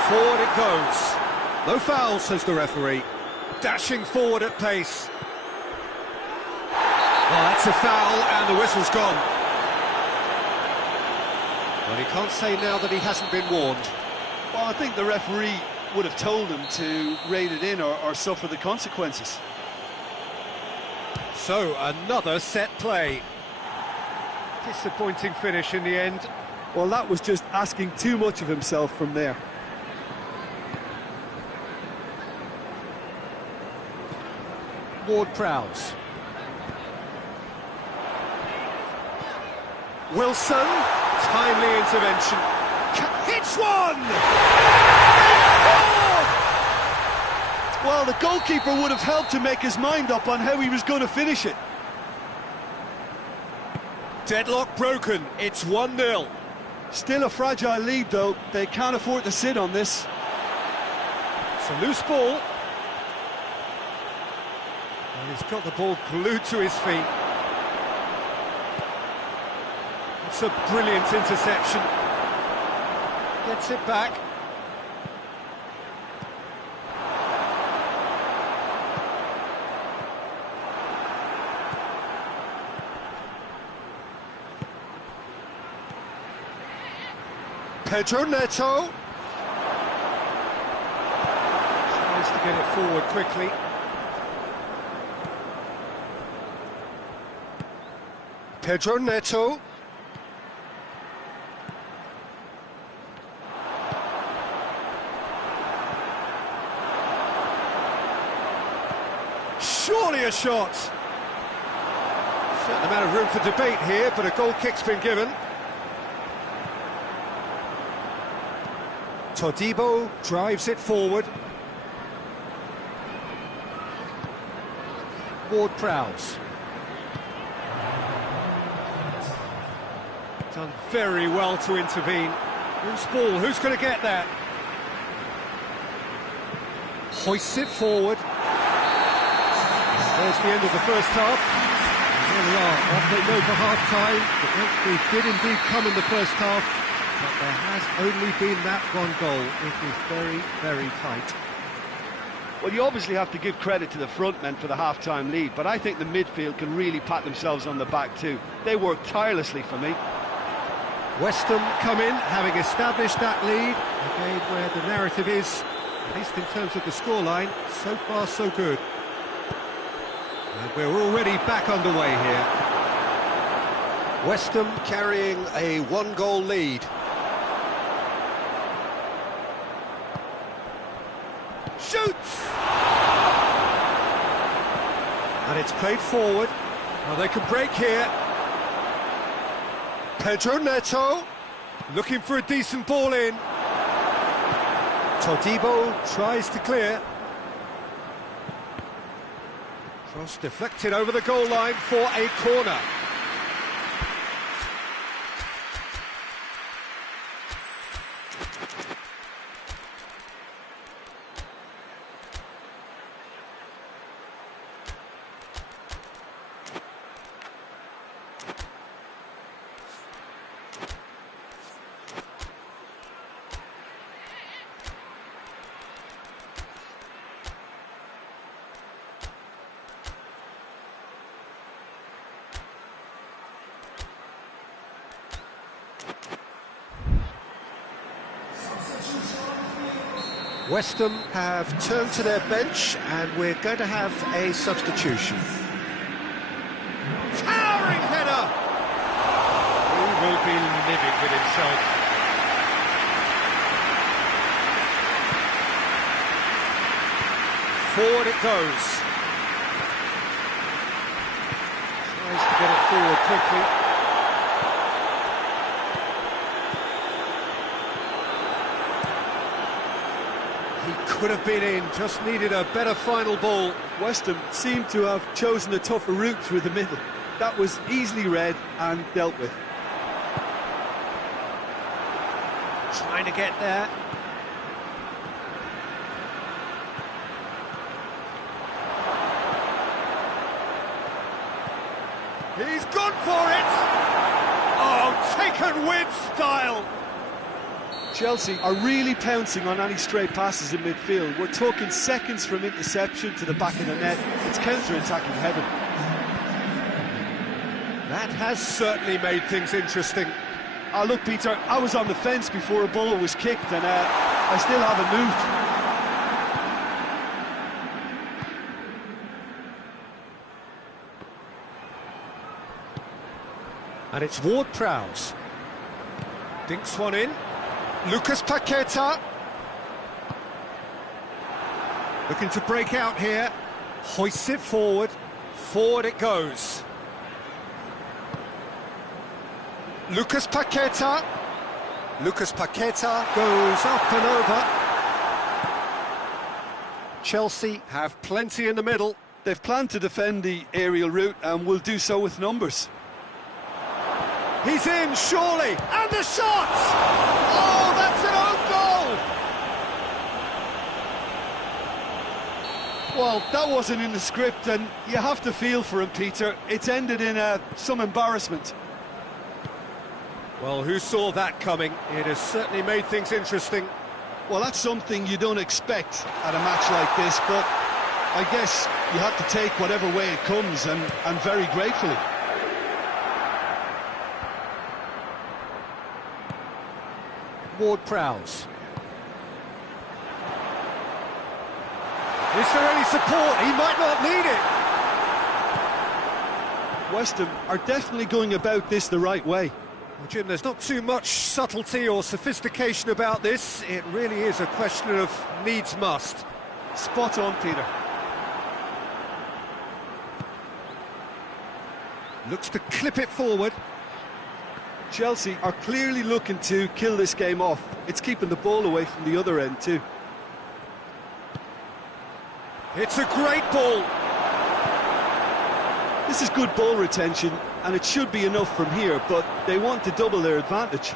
Forward it goes. No foul, says the referee. Dashing forward at pace. Oh, that's a foul, and the whistle's gone. Well, he can't say now that he hasn't been warned. Well, I think the referee would have told him to rate it in or suffer the consequences. So, another set play. Disappointing finish in the end. Well, that was just asking too much of himself from there. Ward-Prowse. Wilson, timely intervention. Hits one! Well, the goalkeeper would have helped to make his mind up on how he was going to finish it. Deadlock broken, it's 1-0. Still a fragile lead, though. They can't afford to sit on this. It's a loose ball. And he's got the ball glued to his feet. It's a brilliant interception. Gets it back. Pedro Neto. Tries to get it forward quickly. Pedro Neto. Surely a shot. Certain amount of room for debate here, but a goal kick's been given. Todibo drives it forward. Ward-Prowse. Done very well to intervene. Loose ball, who's going to get that? Hoists it forward. There's the end of the first half. And here we are, off they go for half-time. The breakthrough did indeed come in the first half, but there has only been that one goal. It is very, very tight. Well, you obviously have to give credit to the front men for the half-time lead, but I think the midfield can really pat themselves on the back too. They worked tirelessly for me. West Ham come in, having established that lead. Again, where the narrative is, at least in terms of the scoreline, so far so good. And we're already back underway here. West Ham carrying a one-goal lead. Shoots! And it's played forward. Now they can break here. Pedro Neto looking for a decent ball in. Todibo tries to clear. Cross deflected over the goal line for a corner. West Ham have turned to their bench and we're going to have a substitution. Towering header! He will be livid with himself. Forward it goes. Tries to get it forward quickly. Could have been in, just needed a better final ball. West Ham seemed to have chosen a tougher route through the middle. That was easily read and dealt with. Trying to get there. He's gone for it! Oh, taken with style! Chelsea are really pouncing on any stray passes in midfield. We're talking seconds from interception to the back of the net. It's counter-attacking heaven. That has certainly made things interesting. Oh, look, Peter, I was on the fence before a ball was kicked, and I still haven't moved. And it's Ward-Prowse. Dinks one in. Lucas Paqueta. Looking to break out here. Hoists it forward. Forward it goes. Lucas Paqueta. Lucas Paqueta goes up and over. Chelsea have plenty in the middle. They've planned to defend the aerial route and will do so with numbers. He's in, surely, and the shot! Oh, that's an own goal! Well, that wasn't in the script, and you have to feel for him, Peter. It's ended in some embarrassment. Well, who saw that coming? It has certainly made things interesting. Well, that's something you don't expect at a match like this, but I guess you have to take whatever way it comes, and very gratefully. Ward-Prowse. Is there any support? He might not need it. West Ham are definitely going about this the right way. Well, Jim, there's not too much subtlety or sophistication about this. It really is a question of needs must. Spot on, Peter. Looks to clip it forward. Chelsea are clearly looking to kill this game off. It's keeping the ball away from the other end too. It's a great ball. This is good ball retention, and it should be enough from here, but they want to double their advantage.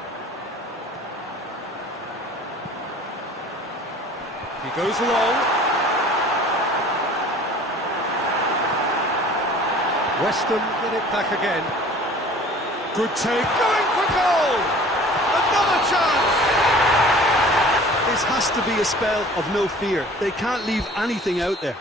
He goes long. West Ham get it back again. Good take, going for goal! Another chance! This has to be a spell of no fear. They can't leave anything out there.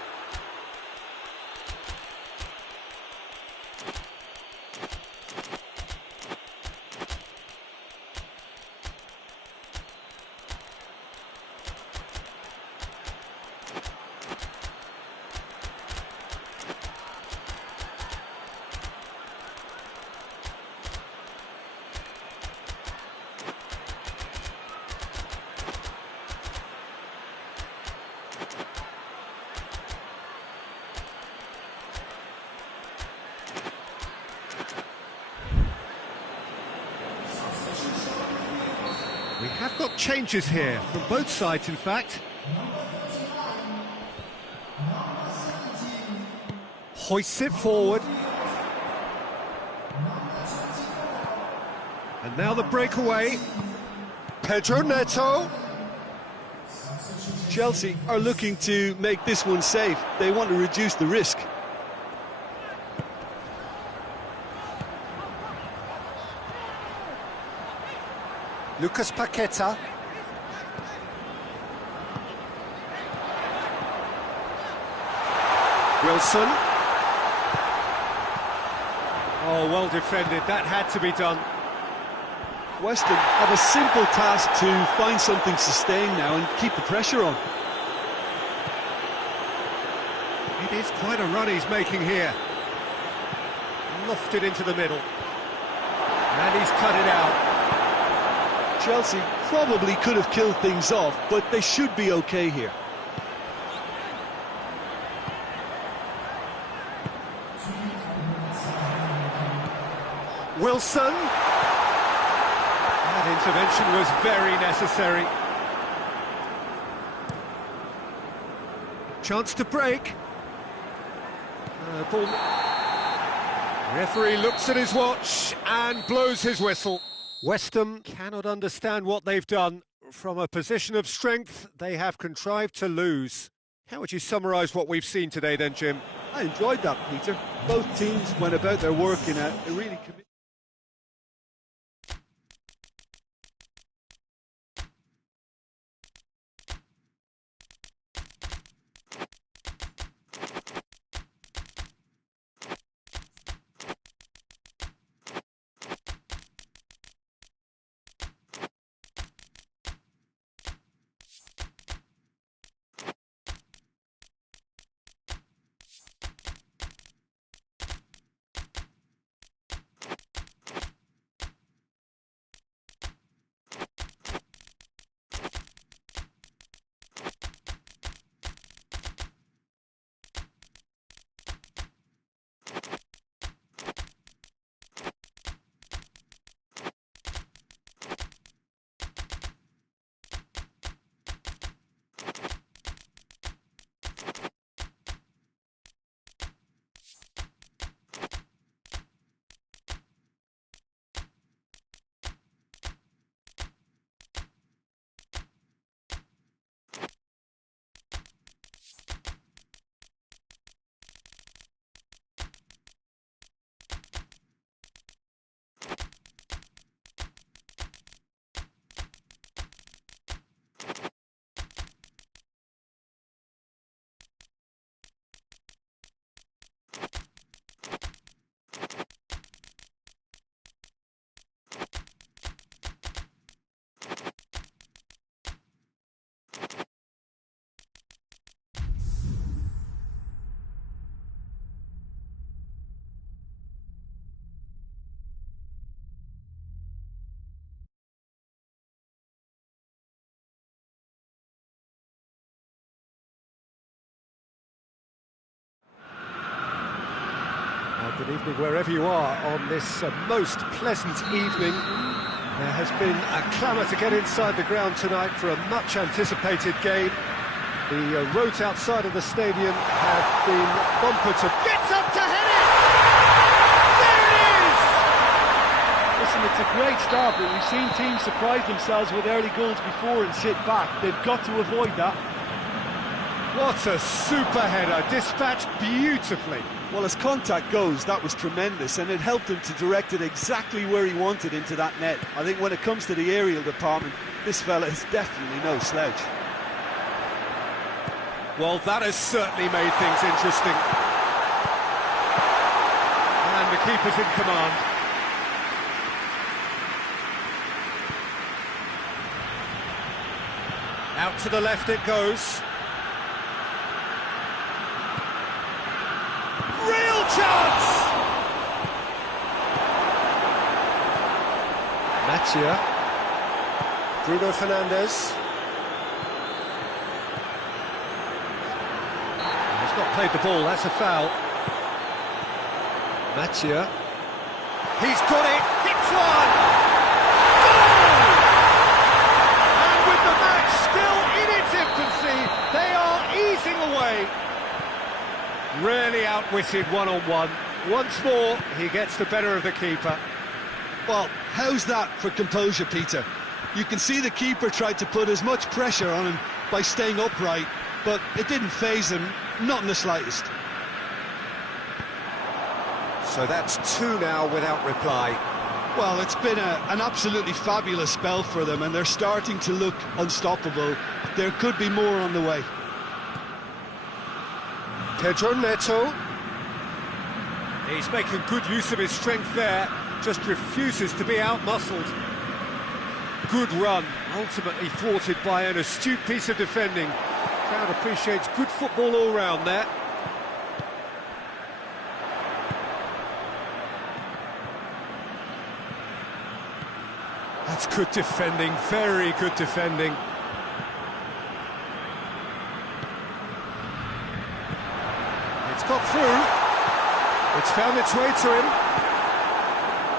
We have got changes here, from both sides in fact. Hoists it forward. And now the breakaway. Pedro Neto. Chelsea are looking to make this one safe. They want to reduce the risk. Lucas Paqueta. Wilson. Oh, well defended. That had to be done. West Ham have a simple task to find something sustained now and keep the pressure on. It is quite a run he's making here. Lofted into the middle. And he's cut it out. Chelsea probably could have killed things off, but they should be okay here. Wilson. That intervention was very necessary. Chance to break. Ball. Referee looks at his watch and blows his whistle. West Ham cannot understand what they've done. From a position of strength, they have contrived to lose. How would you summarise what we've seen today then, Jim? I enjoyed that, Peter. Both teams went about their work in a really committed... Good evening wherever you are on this most pleasant evening. There has been a clamour to get inside the ground tonight for a much anticipated game. The roads outside of the stadium have been bumper to... Gets up to head it! There it is! Listen, it's a great start, but we've seen teams surprise themselves with early goals before and sit back. They've got to avoid that. What a super header, dispatched beautifully. Well, as contact goes, that was tremendous, and it helped him to direct it exactly where he wanted into that net. I think when it comes to the aerial department, this fella is definitely no slouch. Well, that has certainly made things interesting. And the keeper's in command. Out to the left it goes. Real chance! Mattia. Bruno Fernandes. He's not played the ball, that's a foul. Mattia. He's got it, hits one! Goal! And with the match still in its infancy, they are easing away. Really outwitted one-on-one. Once more, he gets the better of the keeper. Well, how's that for composure, Peter? You can see the keeper tried to put as much pressure on him by staying upright, but it didn't faze him, not in the slightest. So that's two now without reply. Well, it's been an absolutely fabulous spell for them, and they're starting to look unstoppable. There could be more on the way. Pedro Neto. He's making good use of his strength there, just refuses to be out-muscled. Good run, ultimately thwarted by an astute piece of defending. Crowd appreciates good football all round there. That's good defending, very good defending. It's got through. It's found its way to him.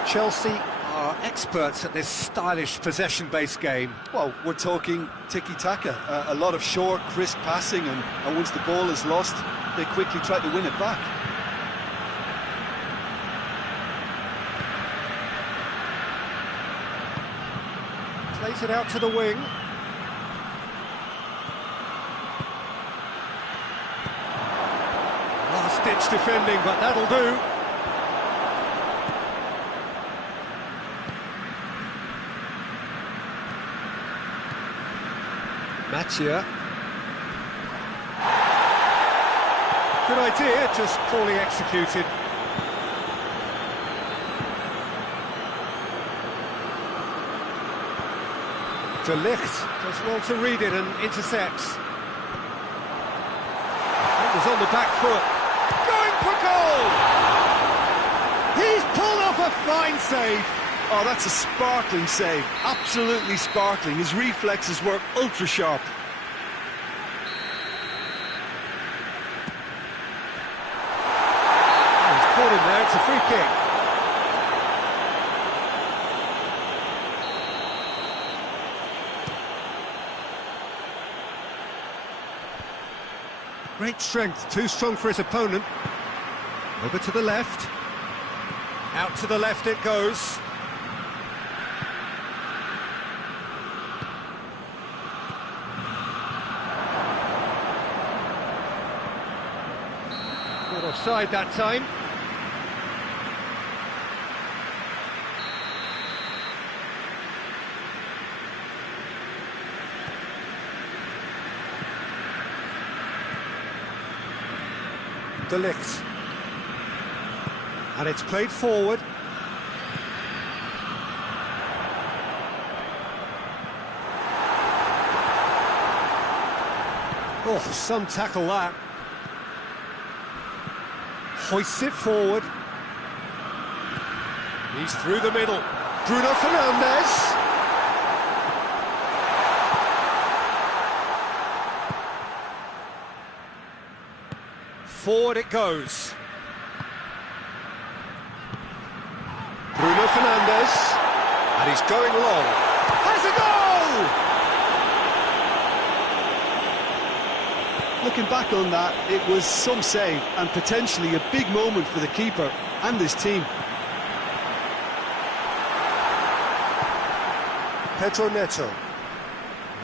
Chelsea are experts at this stylish possession-based game. Well, we're talking tiki-taka, a lot of short, crisp passing, and once the ball is lost, they quickly try to win it back. Plays it out to the wing. Last-ditch defending, but that'll do. Mattia. Good idea, just poorly executed. De Ligt does well to read it and intercepts. Defender's on the back foot. Going for goal! He's pulled off a fine save. Oh, that's a sparkling save. Absolutely sparkling. His reflexes were ultra sharp. Oh, he's caught him there, it's a free kick. Great strength, too strong for his opponent. Over to the left. Out to the left it goes. Caught offside that time. De Ligt. And it's played forward. Oh, some tackle that. Hoists it forward. He's through the middle. Bruno Fernandes. Forward it goes. he's going long. Has a goal! Looking back on that, it was some save and potentially a big moment for the keeper and his team. Pedro Neto.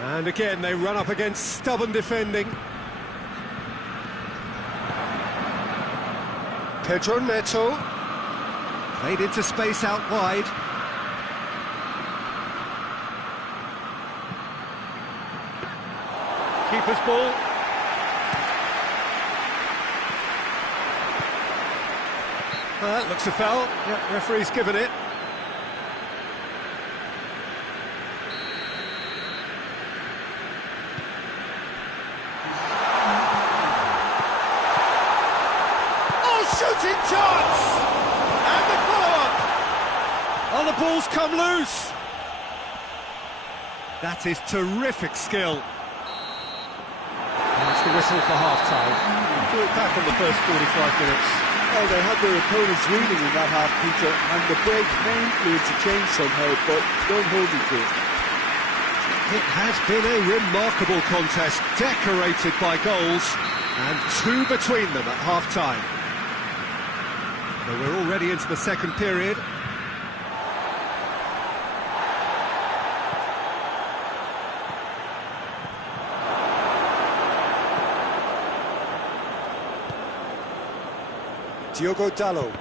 And again, they run up against stubborn defending. Pedro Neto. Played into space out wide. Keeper's ball. That looks a foul. Yep, referee's given it. Shooting chance! And the follow-up! Oh, the ball's come loose! That is terrific skill. That's the whistle for half-time. Do it back on the first 45 minutes. Well, they had their opponents reeling in that half, Peter, and the break may influence a change somehow, but don't hold me to it. It has been a remarkable contest, decorated by goals, and two between them at half-time. So we're already into the second period. Diogo Dalot.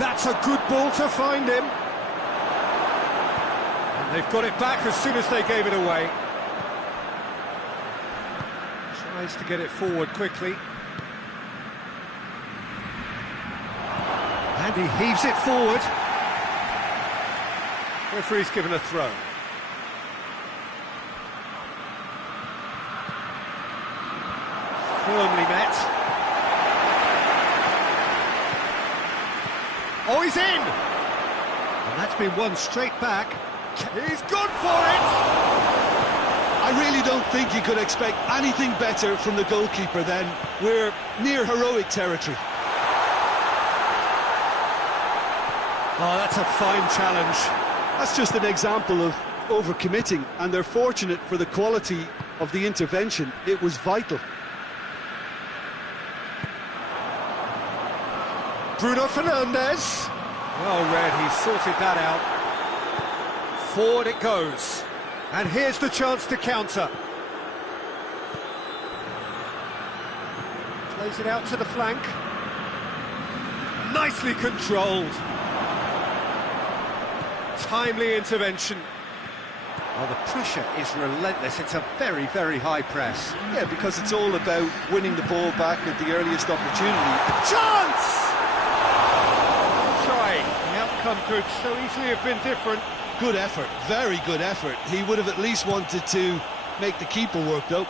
That's a good ball to find him. And they've got it back as soon as they gave it away. Tries to get it forward quickly. And he heaves it forward. Referee's given a throw. Firmly met. Oh, he's in! And that's been won straight back. He's gone for it! I really don't think you could expect anything better from the goalkeeper then. We're near heroic territory. Oh, that's a fine challenge. That's just an example of overcommitting, and they're fortunate for the quality of the intervention. It was vital. Bruno Fernandes. Well read, he sorted that out. Forward it goes. And here's the chance to counter. Plays it out to the flank. Nicely controlled. Timely intervention. Oh, the pressure is relentless. It's a very, very high press. Yeah, because it's all about winning the ball back at the earliest opportunity. Chance! Try. The outcome could so easily have been different. Good effort, very good effort. He would have at least wanted to make the keeper work, though.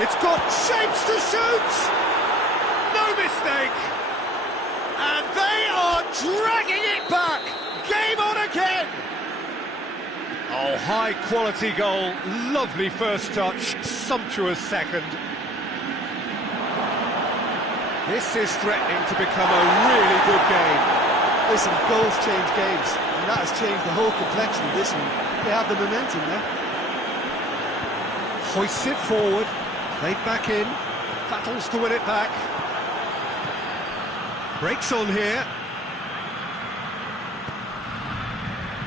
It's got shapes to shoot! No mistake! And they are dragging it back! Game on again! Oh, high-quality goal, lovely first touch, sumptuous second. This is threatening to become a really good game. Listen, goals change games, and that has changed the whole complexion of this one. They have the momentum there. Hoists it forward. Played back in, battles to win it back. Breaks on here.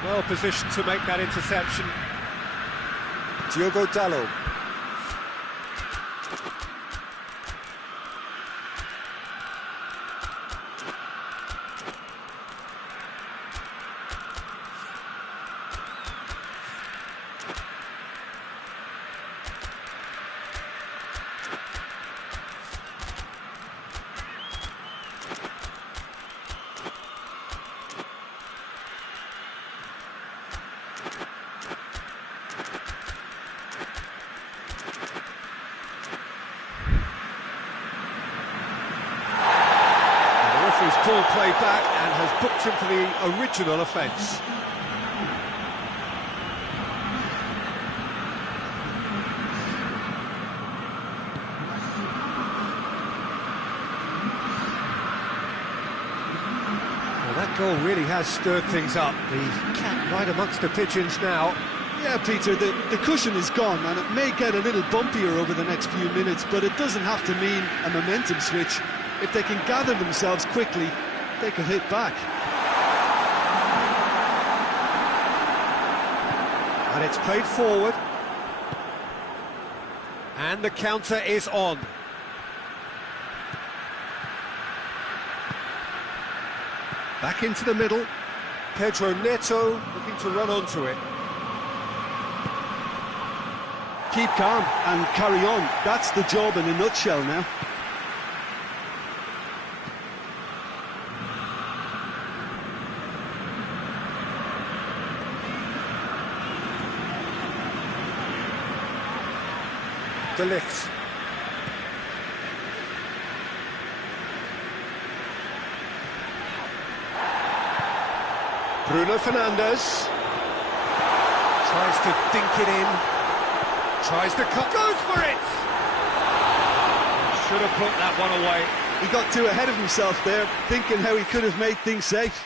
Well positioned to make that interception. Diogo Dalot. His ball played back and has booked him for the original offence. goal really has stirred things up. The cat right amongst the pigeons now. Yeah, Peter, the cushion is gone, and it may get a little bumpier over the next few minutes, but it doesn't have to mean a momentum switch. If they can gather themselves quickly, they could hit back. And it's played forward. And the counter is on. Back into the middle. Pedro Neto looking to run onto it. Keep calm and carry on. That's the job in a nutshell now. De Ligt. Bruno Fernandes tries to dink it in, tries to cut, goes for it! Should have put that one away. He got too ahead of himself there, thinking how he could have made things safe.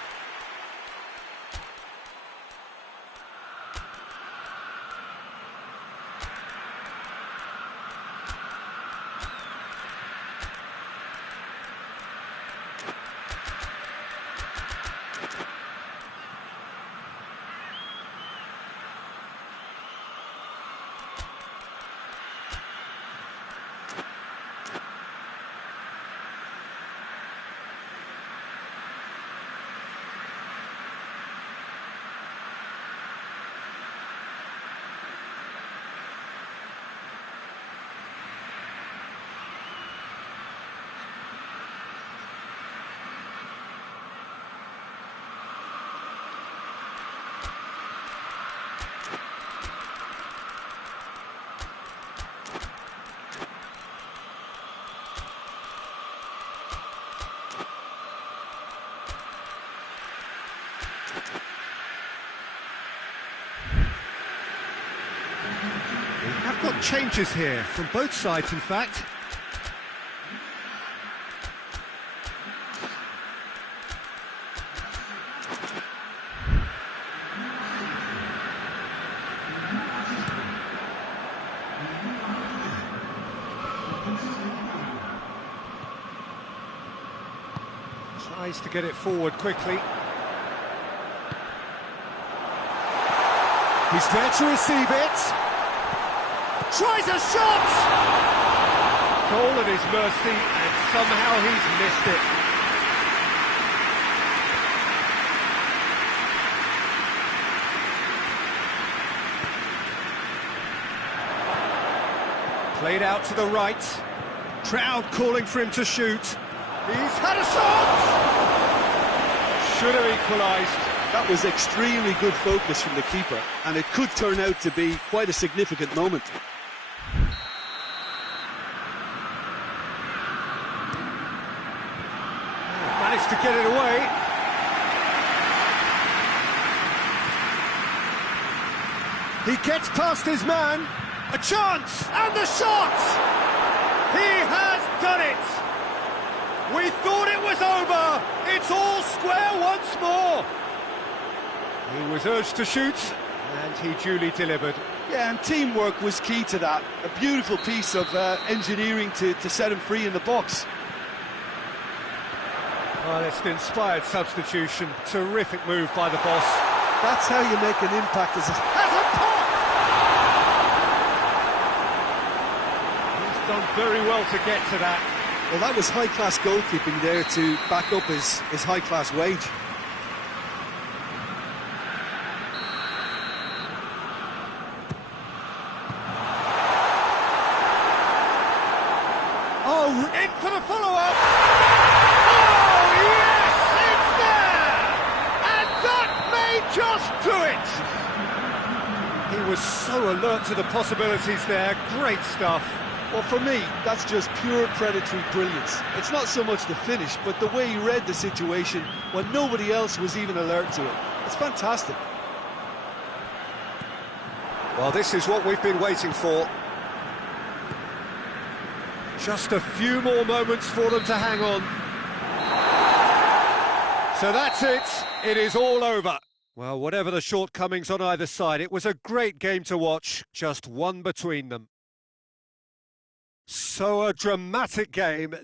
Have got changes here from both sides, in fact. Tries to get it forward quickly. He's there to receive it. Tries a shot! Goal at his mercy, and somehow he's missed it. Played out to the right. Crowd calling for him to shoot. He's had a shot! Should have equalised. That was extremely good focus from the keeper, and it could turn out to be quite a significant moment. Managed to get it away. He gets past his man. A chance! And the shot! He has done it! We thought it was over! It's all square once more! He was urged to shoot, and he duly delivered. Yeah, and teamwork was key to that. A beautiful piece of engineering to set him free in the box. Well, it's an inspired substitution. Terrific move by the boss. That's how you make an impact as a... Has a pop! He's done very well to get to that. Well, that was high-class goalkeeping there to back up his high-class wage. Oh, in for the follow-up! Oh, yes, it's there! And that may just do it! He was so alert to the possibilities there. Great stuff. Well, for me, that's just pure predatory brilliance. It's not so much the finish, but the way he read the situation when nobody else was even alert to it. It's fantastic. Well, this is what we've been waiting for. Just a few more moments for them to hang on. So that's it. It is all over. Well, whatever the shortcomings on either side, it was a great game to watch, just one between them. So a dramatic game.